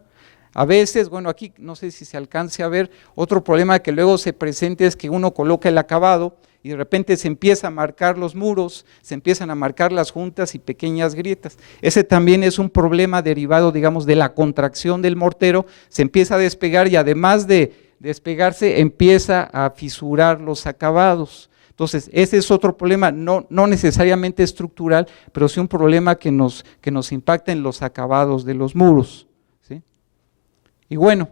A veces, bueno, aquí no sé si se alcance a ver, otro problema que luego se presenta es que uno coloca el acabado y de repente se empieza a marcar los muros, se empiezan a marcar las juntas y pequeñas grietas. Ese también es un problema derivado, digamos, de la contracción del mortero, se empieza a despegar y además de despegarse empieza a fisurar los acabados. Entonces, ese es otro problema, no necesariamente estructural, pero sí un problema que nos impacta en los acabados de los muros, ¿sí? Y bueno,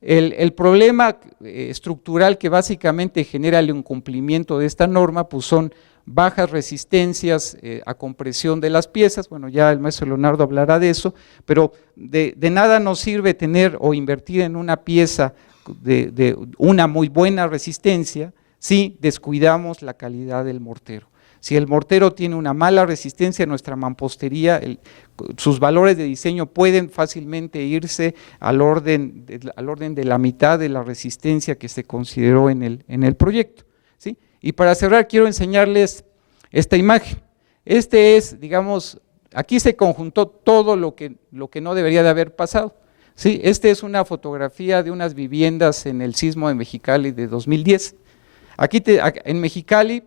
el problema estructural que básicamente genera el incumplimiento de esta norma, pues son bajas resistencias a compresión de las piezas, bueno ya el maestro Leonardo hablará de eso, pero de nada nos sirve tener o invertir en una pieza de una muy buena resistencia si descuidamos la calidad del mortero. Si el mortero tiene una mala resistencia, nuestra mampostería, sus valores de diseño pueden fácilmente irse al orden de la mitad de la resistencia que se consideró en el proyecto, ¿sí? Y para cerrar quiero enseñarles esta imagen. Este es, digamos, aquí se conjuntó todo lo que no debería de haber pasado, ¿sí? Esta es una fotografía de unas viviendas en el sismo de Mexicali de 2010. Aquí en Mexicali,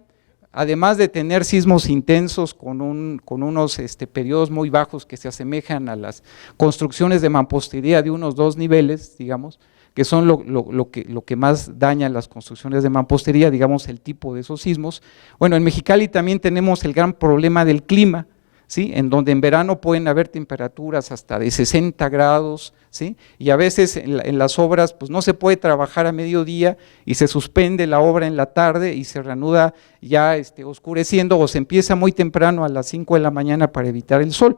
además de tener sismos intensos con unos periodos muy bajos que se asemejan a las construcciones de mampostería de unos 2 niveles, digamos, que son lo que más daña las construcciones de mampostería, digamos, el tipo de esos sismos. Bueno, en Mexicali también tenemos el gran problema del clima, ¿sí? En donde en verano pueden haber temperaturas hasta de 60 grados, ¿sí? Y a veces en las obras pues no se puede trabajar a mediodía y se suspende la obra en la tarde y se reanuda ya oscureciendo o se empieza muy temprano a las 5 de la mañana para evitar el sol.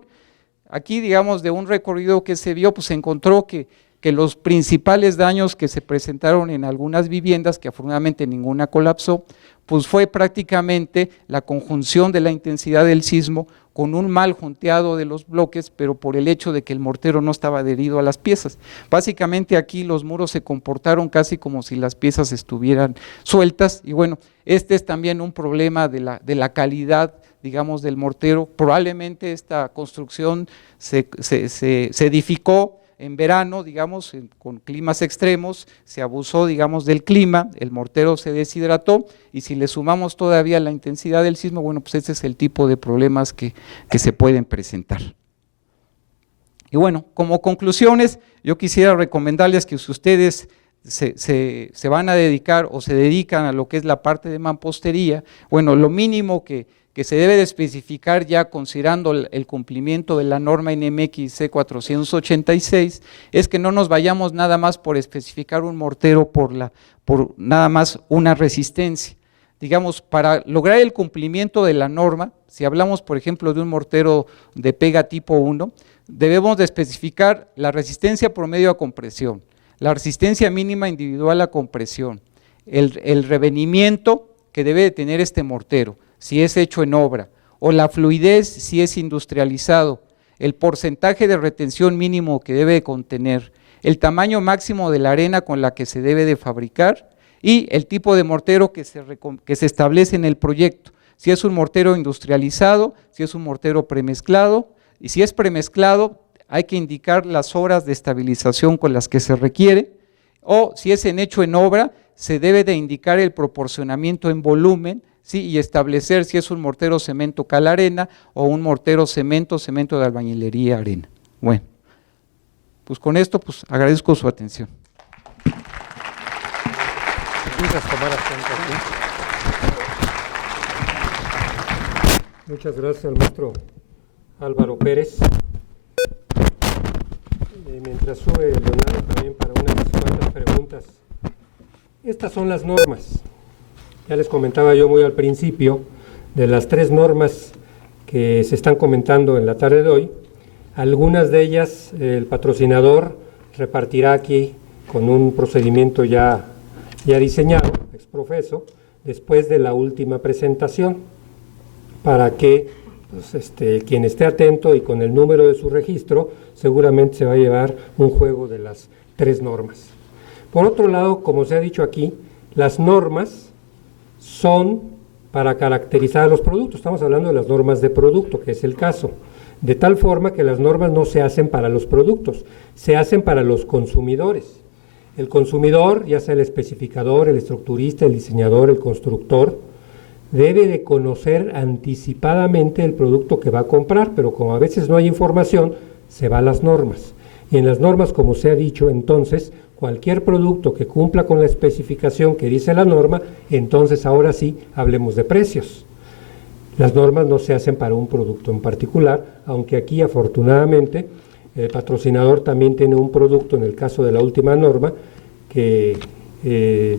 Aquí, digamos, de un recorrido que se vio, pues se encontró que los principales daños que se presentaron en algunas viviendas, que afortunadamente ninguna colapsó, pues fue prácticamente la conjunción de la intensidad del sismo con un mal junteado de los bloques, pero por el hecho de que el mortero no estaba adherido a las piezas. Básicamente aquí los muros se comportaron casi como si las piezas estuvieran sueltas, y bueno, este es también un problema de la calidad, digamos, del mortero. Probablemente esta construcción se edificó en verano, digamos, con climas extremos, se abusó, digamos, del clima, el mortero se deshidrató, y si le sumamos todavía la intensidad del sismo, bueno, pues ese es el tipo de problemas que se pueden presentar. Y bueno, como conclusiones, yo quisiera recomendarles que si ustedes se van a dedicar o se dedican a lo que es la parte de mampostería, bueno, lo mínimo que se debe de especificar ya considerando el cumplimiento de la norma NMX C486 es que no nos vayamos nada más por especificar un mortero por nada más una resistencia. Digamos, para lograr el cumplimiento de la norma, si hablamos por ejemplo de un mortero de pega tipo 1, debemos de especificar la resistencia promedio a compresión, la resistencia mínima individual a compresión, el revenimiento que debe de tener este mortero, si es hecho en obra, o la fluidez si es industrializado, el porcentaje de retención mínimo que debe de contener, el tamaño máximo de la arena con la que se debe de fabricar y el tipo de mortero que se establece en el proyecto, si es un mortero industrializado, si es un mortero premezclado, y si es premezclado hay que indicar las horas de estabilización con las que se requiere, o si es hecho en obra, se debe de indicar el proporcionamiento en volumen, ¿sí? Y establecer si es un mortero cemento cal arena o un mortero cemento de albañilería arena. Bueno, pues con esto pues agradezco su atención. Muchas gracias al maestro Álvaro Pérez. Mientras sube Leonardo también para unas cuantas preguntas. Estas son las normas. Ya les comentaba yo muy al principio de las 3 normas que se están comentando en la tarde de hoy. Algunas de ellas el patrocinador repartirá aquí con un procedimiento ya diseñado, exprofeso, después de la última presentación, para que pues, quien esté atento y con el número de su registro seguramente se va a llevar un juego de las 3 normas. Por otro lado, como se ha dicho aquí, las normas son para caracterizar los productos. Estamos hablando de las normas de producto, que es el caso. De tal forma que las normas no se hacen para los productos, se hacen para los consumidores. El consumidor, ya sea el especificador, el estructurista, el diseñador, el constructor, debe de conocer anticipadamente el producto que va a comprar, pero como a veces no hay información, se va a las normas. Y en las normas, como se ha dicho, entonces, cualquier producto que cumpla con la especificación que dice la norma, entonces ahora sí hablemos de precios. Las normas no se hacen para un producto en particular, aunque aquí afortunadamente el patrocinador también tiene un producto, en el caso de la última norma, que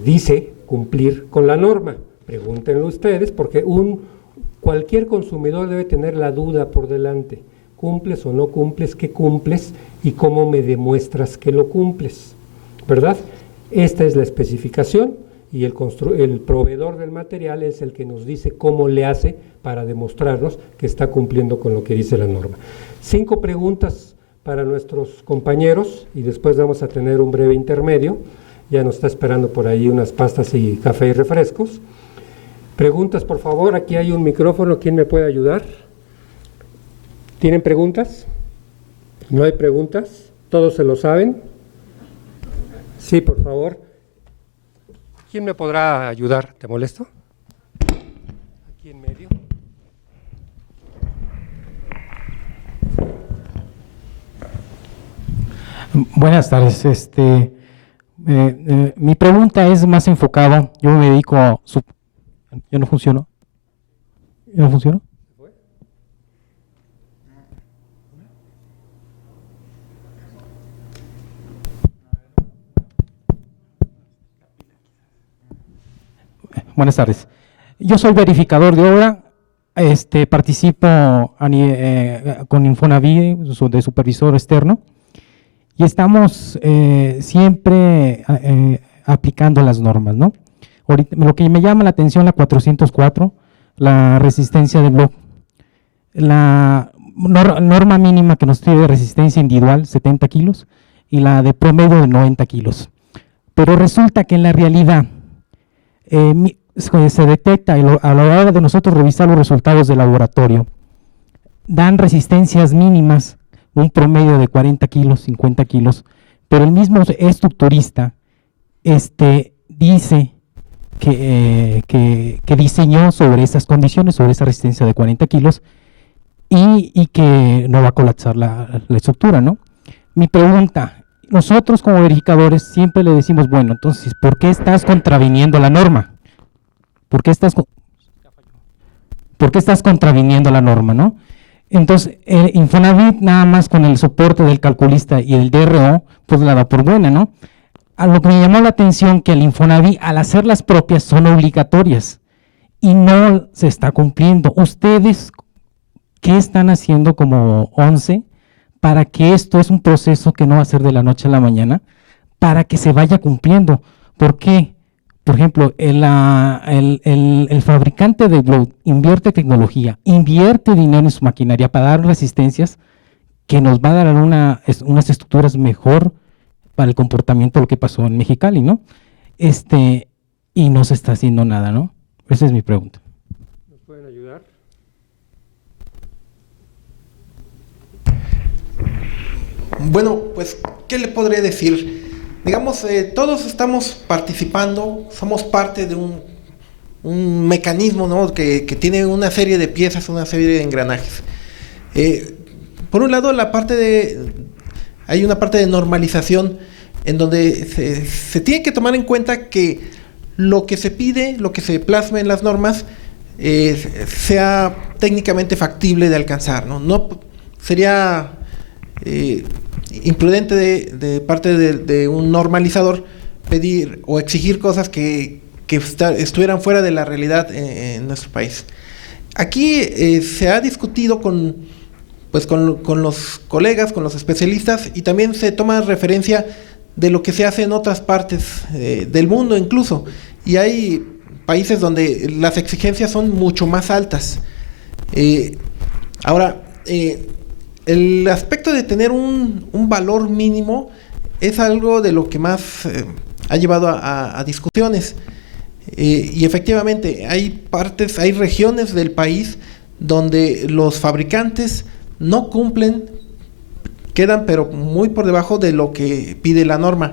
dice cumplir con la norma. Pregúntenlo ustedes, porque cualquier consumidor debe tener la duda por delante. ¿Cumples o no cumples? ¿Qué cumples? ¿Y cómo me demuestras que lo cumples? ¿Verdad? Esta es la especificación y el proveedor del material es el que nos dice cómo le hace para demostrarnos que está cumpliendo con lo que dice la norma. 5 preguntas para nuestros compañeros y después vamos a tener un breve intermedio. Ya nos está esperando por ahí unas pastas y café y refrescos. Preguntas, por favor. Aquí hay un micrófono. ¿Quién me puede ayudar? ¿Tienen preguntas? ¿No hay preguntas? ¿Todos se lo saben? Sí, por favor. ¿Quién me podrá ayudar? ¿Te molesto? Aquí en medio. Buenas tardes. Mi pregunta es más enfocada. Yo me dedico a... ¿Ya no funcionó? ¿Ya no funcionó? Buenas tardes. Yo soy verificador de obra, participo con Infonavit de supervisor externo y estamos siempre aplicando las normas, ¿no? Ahorita, lo que me llama la atención, la 404, la resistencia de bloque, la norma mínima que nos trae de resistencia individual, 70 kilos, y la de promedio de 90 kilos. Pero resulta que en la realidad se detecta, a la hora de nosotros revisar los resultados del laboratorio, dan resistencias mínimas, un promedio de 40 kilos, 50 kilos, pero el mismo estructurista dice que diseñó sobre esas condiciones, sobre esa resistencia de 40 kilos y que no va a colapsar la estructura, ¿no? Mi pregunta, nosotros como verificadores siempre le decimos, bueno, entonces, ¿por qué estás contraviniendo la norma? ¿Por qué estás contraviniendo la norma, no? Entonces, Infonavit nada más con el soporte del calculista y el DRO, pues la da por buena, ¿no? A lo que me llamó la atención que el Infonavit, al hacer las propias, son obligatorias y no se está cumpliendo. ¿Ustedes qué están haciendo como ONCE para que esto es un proceso que no va a ser de la noche a la mañana, para que se vaya cumpliendo? ¿Por qué? Por ejemplo, el fabricante de Blow invierte tecnología, invierte dinero en su maquinaria para dar resistencias que nos va a dar unas estructuras mejor para el comportamiento de lo que pasó en Mexicali, ¿no? Y no se está haciendo nada, ¿no? Esa es mi pregunta. ¿Nos pueden ayudar? Bueno, pues, ¿qué le podré decir? Digamos, todos estamos participando, somos parte de un mecanismo, ¿no? que tiene una serie de piezas, una serie de engranajes. Por un lado, hay una parte de normalización en donde se tiene que tomar en cuenta que lo que se pide, lo que se plasma en las normas, sea técnicamente factible de alcanzar, ¿no? No sería imprudente de parte de un normalizador pedir o exigir cosas que estuvieran fuera de la realidad en nuestro país. Aquí se ha discutido con los colegas, con los especialistas, y también se toma referencia de lo que se hace en otras partes del mundo incluso, y hay países donde las exigencias son mucho más altas. Ahora, el aspecto de tener un valor mínimo es algo de lo que más ha llevado a discusiones. Y efectivamente, hay regiones del país donde los fabricantes no cumplen, quedan pero muy por debajo de lo que pide la norma.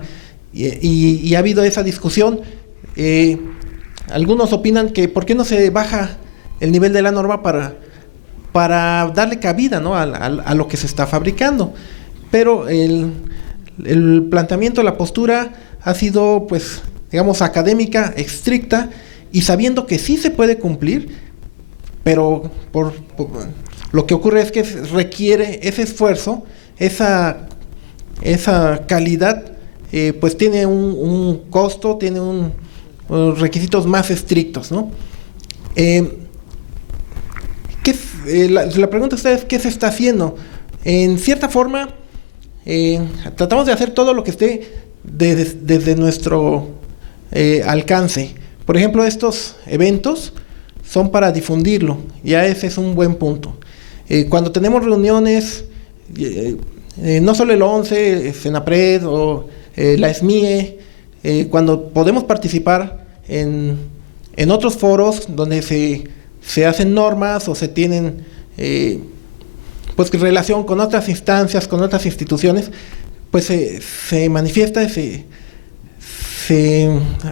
Y ha habido esa discusión. Algunos opinan que ¿por qué no se baja el nivel de la norma para darle cabida, ¿no? a lo que se está fabricando? Pero el planteamiento, la postura ha sido, pues, digamos, académica, estricta, y sabiendo que sí se puede cumplir, pero lo que ocurre es que requiere ese esfuerzo, esa calidad, pues tiene un costo, tiene unos requisitos más estrictos, ¿no? La pregunta a ustedes, ¿qué se está haciendo? En cierta forma, tratamos de hacer todo lo que esté desde nuestro alcance. Por ejemplo, estos eventos son para difundirlo, ya ese es un buen punto. Cuando tenemos reuniones, no solo el ONCE, Senapred o la SMIE, cuando podemos participar en otros foros donde se hacen normas o se tienen pues relación con otras instancias, con otras instituciones, pues se manifiesta, se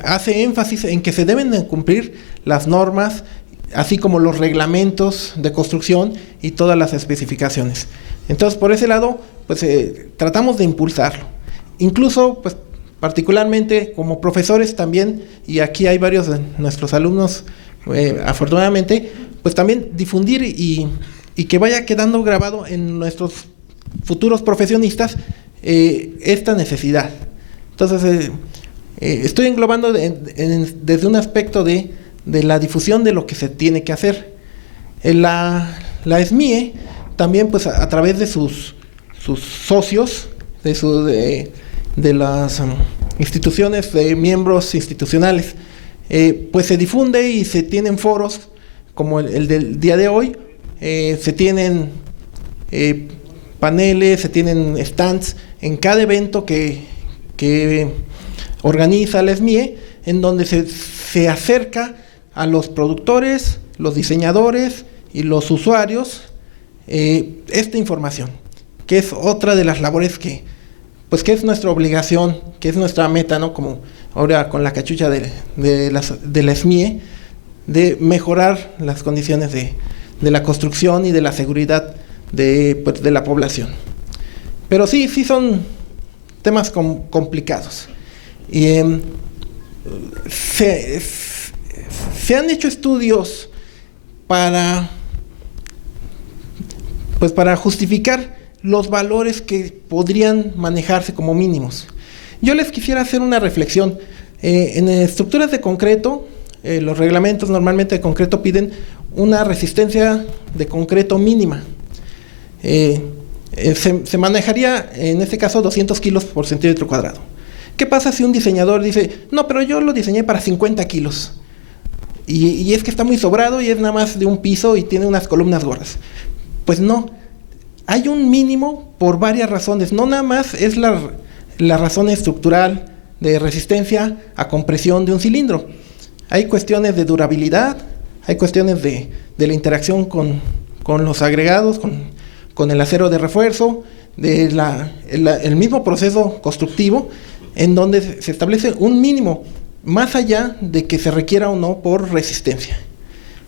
hace énfasis en que se deben de cumplir las normas, así como los reglamentos de construcción y todas las especificaciones. Entonces, por ese lado, pues tratamos de impulsarlo. Incluso, pues, particularmente como profesores también, y aquí hay varios de nuestros alumnos, afortunadamente, pues también difundir y que vaya quedando grabado en nuestros futuros profesionistas esta necesidad. Entonces, estoy englobando desde un aspecto de la difusión de lo que se tiene que hacer. La SMIE también, pues, a través de sus socios, de las instituciones, de miembros institucionales, pues se difunde y se tienen foros como el del día de hoy, se tienen paneles, se tienen stands en cada evento que organiza la SMIE, en donde se acerca a los productores, los diseñadores y los usuarios esta información, que es otra de las labores que es nuestra obligación, que es nuestra meta, ¿no? Como ahora con la cachucha de la SMIE, de mejorar las condiciones de la construcción y de la seguridad de la población. Pero sí son temas complicados. Se han hecho estudios para justificar los valores que podrían manejarse como mínimos. Yo les quisiera hacer una reflexión. En estructuras de concreto, los reglamentos normalmente de concreto piden una resistencia de concreto mínima. Se manejaría en este caso 200 kilos por centímetro cuadrado. ¿Qué pasa si un diseñador dice, no, pero yo lo diseñé para 50 kilos? Y es que está muy sobrado y es nada más de un piso y tiene unas columnas gordas. Pues no, hay un mínimo por varias razones. No nada más es la razón estructural de resistencia a compresión de un cilindro. Hay cuestiones de durabilidad, hay cuestiones de la interacción con los agregados, con el acero de refuerzo, el mismo proceso constructivo, en donde se establece un mínimo, más allá de que se requiera o no por resistencia.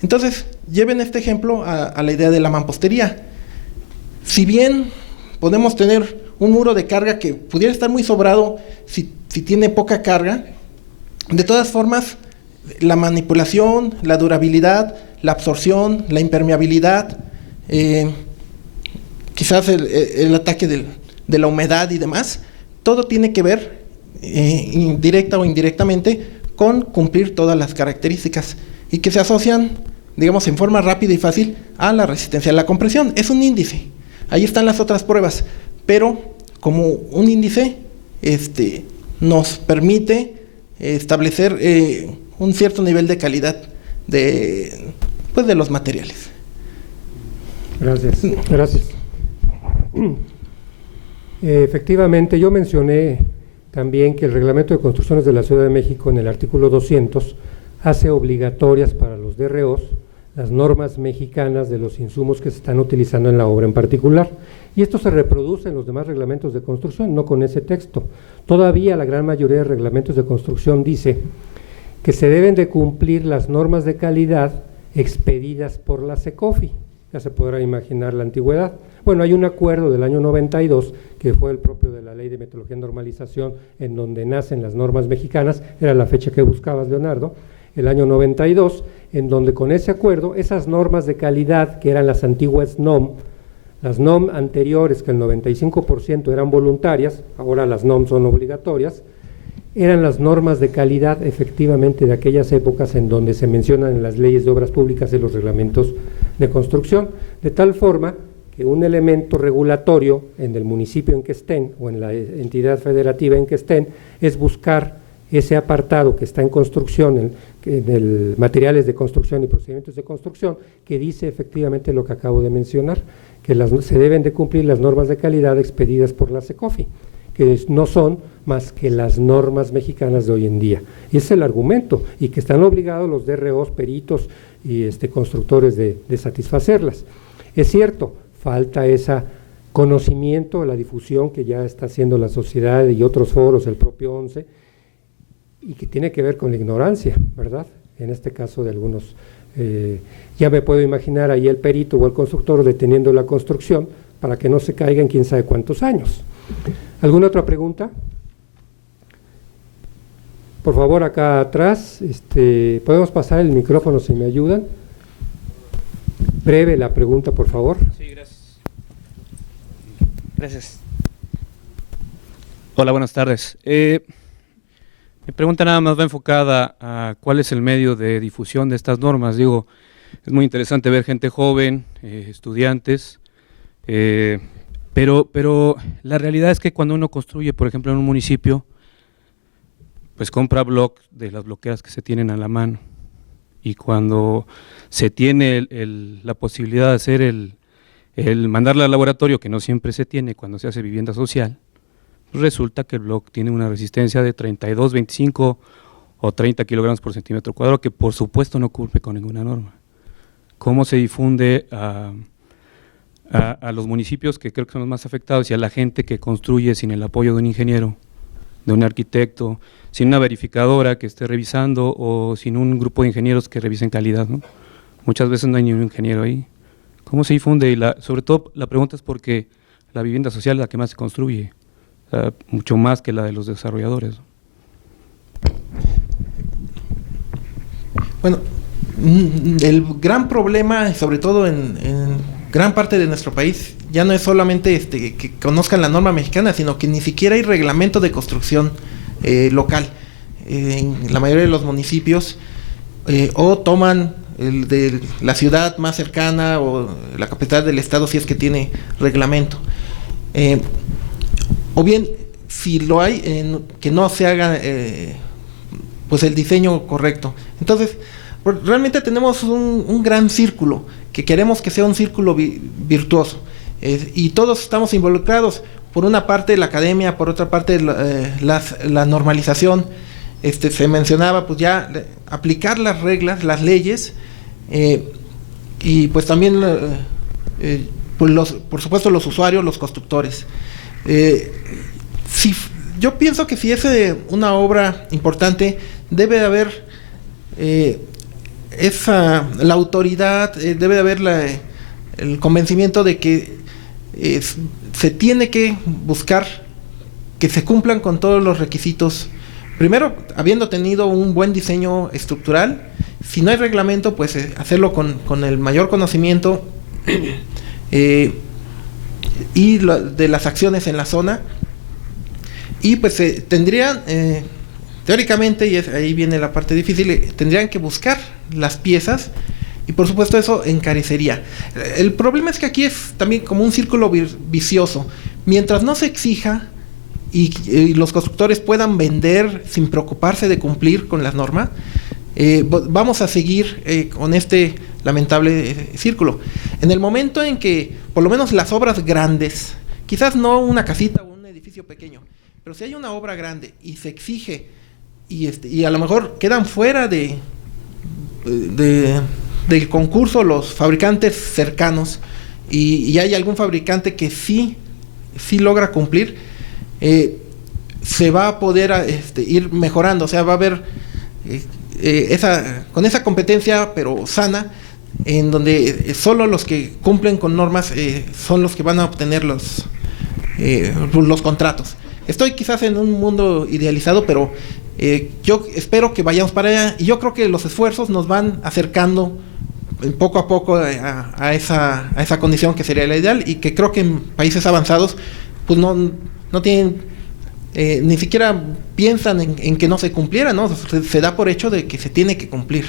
Entonces, lleven este ejemplo a la idea de la mampostería. Si bien podemos tener un muro de carga que pudiera estar muy sobrado si tiene poca carga, de todas formas, la manipulación, la durabilidad, la absorción, la impermeabilidad, quizás el ataque de la humedad y demás, todo tiene que ver, directa o indirectamente, con cumplir todas las características y que se asocian, digamos, en forma rápida y fácil a la resistencia a la compresión. Es un índice. Ahí están las otras pruebas, pero como un índice nos permite establecer un cierto nivel de calidad de los materiales. Gracias. Efectivamente, yo mencioné también que el Reglamento de Construcciones de la Ciudad de México, en el artículo 200, hace obligatorias para los DROs las normas mexicanas de los insumos que se están utilizando en la obra en particular. Y esto se reproduce en los demás reglamentos de construcción, no con ese texto. Todavía la gran mayoría de reglamentos de construcción dice que se deben de cumplir las normas de calidad expedidas por la SECOFI. Ya se podrá imaginar la antigüedad. Bueno, hay un acuerdo del año 92, que fue el propio de la Ley de Metrología y Normalización, en donde nacen las normas mexicanas, era la fecha que buscabas, Leonardo, el año 92, en donde con ese acuerdo, esas normas de calidad, que eran las antiguas NOM, las NOM anteriores, que el 95% eran voluntarias, ahora las NOM son obligatorias, eran las normas de calidad efectivamente de aquellas épocas en donde se mencionan en las leyes de obras públicas y los reglamentos de construcción, de tal forma que un elemento regulatorio en el municipio en que estén o en la entidad federativa en que estén es buscar ese apartado que está en construcción, en materiales de construcción y procedimientos de construcción, que dice efectivamente lo que acabo de mencionar, que se deben de cumplir las normas de calidad expedidas por la SECOFI, que no son más que las normas mexicanas de hoy en día. Y ese es el argumento, y que están obligados los DROs, peritos y constructores de satisfacerlas. Es cierto, falta ese conocimiento, la difusión que ya está haciendo la sociedad y otros foros, el propio ONCE, y que tiene que ver con la ignorancia, ¿verdad? En este caso de algunos, ya me puedo imaginar ahí el perito o el constructor deteniendo la construcción para que no se caiga en quién sabe cuántos años. ¿Alguna otra pregunta? Por favor, acá atrás, ¿podemos pasar el micrófono si me ayudan? Breve la pregunta, por favor. Sí, gracias. Gracias. Hola, buenas tardes. Mi pregunta nada más va enfocada a cuál es el medio de difusión de estas normas. Digo, es muy interesante ver gente joven, estudiantes, pero la realidad es que cuando uno construye, por ejemplo, en un municipio, pues compra blocks de las bloqueras que se tienen a la mano. Y cuando se tiene la posibilidad de hacer el mandarla al laboratorio, que no siempre se tiene cuando se hace vivienda social, resulta que el bloque tiene una resistencia de 32, 25 o 30 kilogramos por centímetro cuadrado, que por supuesto no cumple con ninguna norma. ¿Cómo se difunde a los municipios, que creo que son los más afectados, y a la gente que construye sin el apoyo de un ingeniero, de un arquitecto, sin una verificadora que esté revisando o sin un grupo de ingenieros que revisen calidad, ¿no? Muchas veces no hay ni un ingeniero ahí. ¿Cómo se difunde? Y sobre todo la pregunta es porque la vivienda social es la que más se construye. mucho más que la de los desarrolladores. Bueno, el gran problema, sobre todo en gran parte de nuestro país, ya no es solamente que conozcan la norma mexicana, sino que ni siquiera hay reglamento de construcción local. En la mayoría de los municipios o toman el de la ciudad más cercana o la capital del estado si es que tiene reglamento. O bien, si lo hay, que no se haga pues el diseño correcto. Entonces, realmente tenemos un gran círculo, que queremos que sea un círculo virtuoso. Y todos estamos involucrados, por una parte la academia, por otra parte la normalización. Se mencionaba pues ya aplicar las reglas, las leyes, y pues también pues por supuesto los usuarios, los constructores. Yo pienso que si es una obra importante, debe de haber la autoridad, debe de haber el convencimiento de que se tiene que buscar que se cumplan con todos los requisitos. Primero, habiendo tenido un buen diseño estructural, si no hay reglamento, pues hacerlo con el mayor conocimiento y de las acciones en la zona. Y pues tendrían, teóricamente, y ahí viene la parte difícil, tendrían que buscar las piezas y por supuesto eso encarecería. El problema es que aquí es también como un círculo vicioso. Mientras no se exija y los constructores puedan vender sin preocuparse de cumplir con las normas, vamos a seguir con este lamentable círculo. En el momento en que, por lo menos las obras grandes, quizás no una casita o un edificio pequeño, pero si hay una obra grande y se exige y a lo mejor quedan fuera del concurso los fabricantes cercanos y hay algún fabricante que sí logra cumplir, se va a poder ir mejorando, o sea, va a haber con esa competencia pero sana, en donde solo los que cumplen con normas son los que van a obtener los contratos. Estoy quizás en un mundo idealizado, pero yo espero que vayamos para allá, y yo creo que los esfuerzos nos van acercando poco a poco a esa condición que sería la ideal, y que creo que en países avanzados pues no tienen, ni siquiera piensan en que no se cumpliera, ¿no? Se da por hecho de que se tiene que cumplir.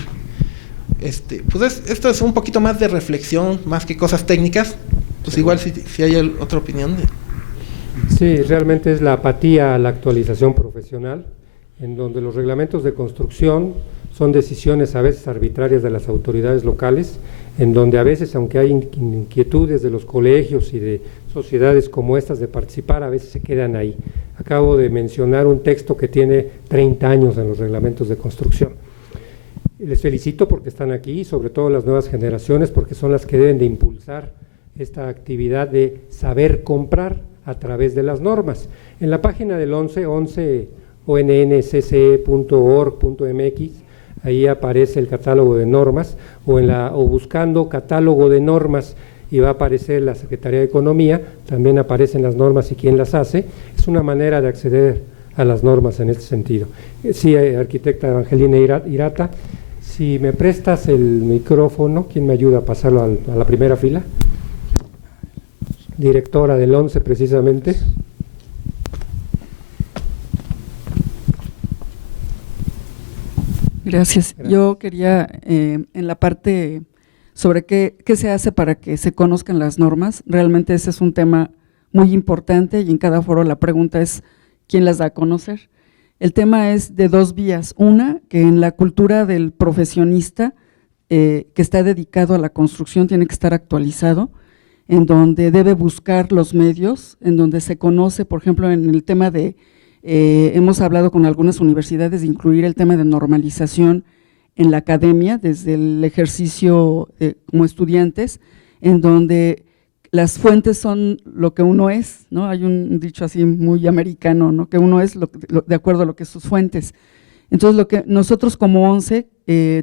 Pues esto es un poquito más de reflexión, más que cosas técnicas. Pues igual si hay otra opinión. Sí, realmente es la apatía a la actualización profesional, en donde los reglamentos de construcción son decisiones a veces arbitrarias de las autoridades locales, en donde a veces, aunque hay inquietudes de los colegios y de sociedades como estas de participar, a veces se quedan ahí. Acabo de mencionar un texto que tiene 30 años en los reglamentos de construcción. Les felicito porque están aquí, sobre todo las nuevas generaciones, porque son las que deben de impulsar esta actividad de saber comprar a través de las normas. En la página del 11 onncce.org.mx, ahí aparece el catálogo de normas, o buscando catálogo de normas, y va a aparecer la Secretaría de Economía, también aparecen las normas y quién las hace. Es una manera de acceder a las normas en este sentido. Sí, arquitecta Evangelina Irata, si me prestas el micrófono, ¿quién me ayuda a pasarlo a la primera fila? Directora del 11 precisamente. Gracias. Yo quería, en la parte sobre qué se hace para que se conozcan las normas, realmente ese es un tema muy importante, y en cada foro la pregunta es ¿quién las da a conocer? El tema es de dos vías. Una, que en la cultura del profesionista que está dedicado a la construcción tiene que estar actualizado, en donde debe buscar los medios, en donde se conoce, por ejemplo, en el tema de… hemos hablado con algunas universidades de incluir el tema de normalización en la academia, desde el ejercicio como estudiantes, en donde las fuentes son lo que uno es, ¿no? Hay un dicho así muy americano, ¿no? Que uno es de acuerdo a lo que es sus fuentes. Entonces, lo que nosotros como ONCE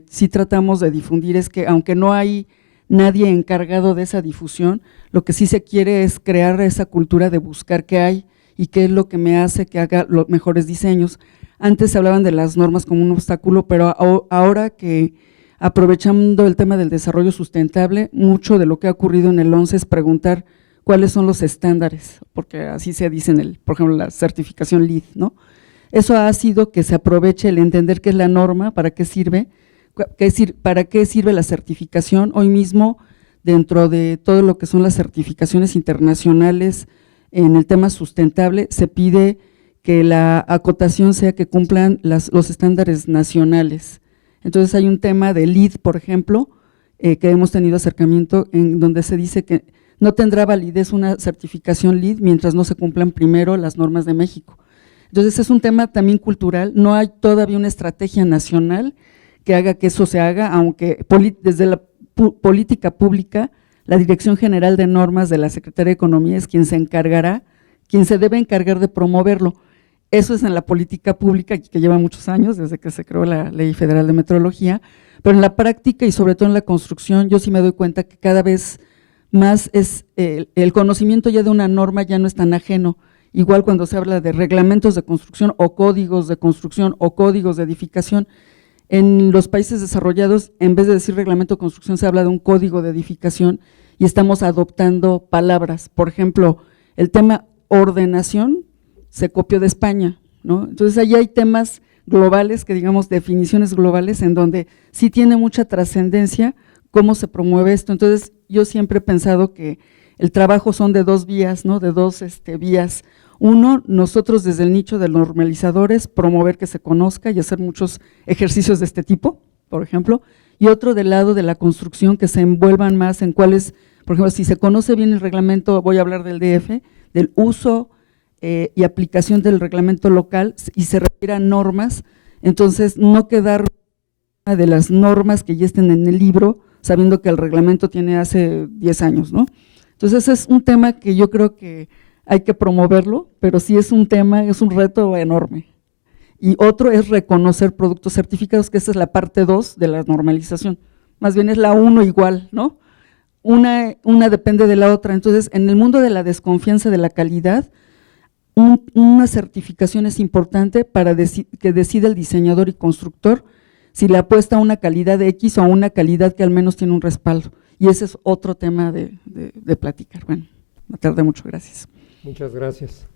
sí tratamos de difundir es que, aunque no hay nadie encargado de esa difusión, lo que sí se quiere es crear esa cultura de buscar qué hay y qué es lo que me hace que haga los mejores diseños. Antes se hablaban de las normas como un obstáculo, pero ahora que aprovechando el tema del desarrollo sustentable, mucho de lo que ha ocurrido en el 11 es preguntar cuáles son los estándares, porque así se dice por ejemplo, la certificación LEED, ¿no? Eso ha sido que se aproveche el entender qué es la norma, para qué sirve la certificación. Hoy mismo, dentro de todo lo que son las certificaciones internacionales en el tema sustentable, se pide que la acotación sea que cumplan los estándares nacionales. Entonces hay un tema de LEED, por ejemplo, que hemos tenido acercamiento en donde se dice que no tendrá validez una certificación LEED mientras no se cumplan primero las normas de México. Entonces es un tema también cultural, no hay todavía una estrategia nacional que haga que eso se haga, aunque desde la política pública, la Dirección General de Normas de la Secretaría de Economía es quien se debe encargar de promoverlo. Eso es en la política pública, que lleva muchos años, desde que se creó la Ley Federal de Metrología, pero en la práctica y sobre todo en la construcción, yo sí me doy cuenta que cada vez más el conocimiento ya de una norma ya no es tan ajeno. Igual cuando se habla de reglamentos de construcción o códigos de construcción o códigos de edificación, en los países desarrollados, en vez de decir reglamento de construcción, se habla de un código de edificación y estamos adoptando palabras. Por ejemplo, el tema ordenación se copió de España, ¿no? Entonces, ahí hay temas globales, que digamos definiciones globales, en donde sí tiene mucha trascendencia cómo se promueve esto. Entonces, yo siempre he pensado que el trabajo son de dos vías, ¿no? De dos vías. Uno, nosotros desde el nicho de normalizadores, promover que se conozca y hacer muchos ejercicios de este tipo, por ejemplo, y otro del lado de la construcción, que se envuelvan más en cuáles, por ejemplo, si se conoce bien el reglamento, voy a hablar del DF, del uso y aplicación del reglamento local y se refiere a normas, entonces no quedar de las normas que ya estén en el libro, sabiendo que el reglamento tiene hace 10 años, ¿no? Entonces es un tema que yo creo que hay que promoverlo, pero sí es un tema, es un reto enorme. Y otro es reconocer productos certificados, que esa es la parte 2 de la normalización. Más bien es la 1 igual, ¿no? Una depende de la otra. Entonces, en el mundo de la desconfianza de la calidad, una certificación es importante para que decida el diseñador y constructor si le apuesta a una calidad de X o a una calidad que al menos tiene un respaldo. Y ese es otro tema de platicar. Bueno, no tardé mucho, gracias. Muchas gracias.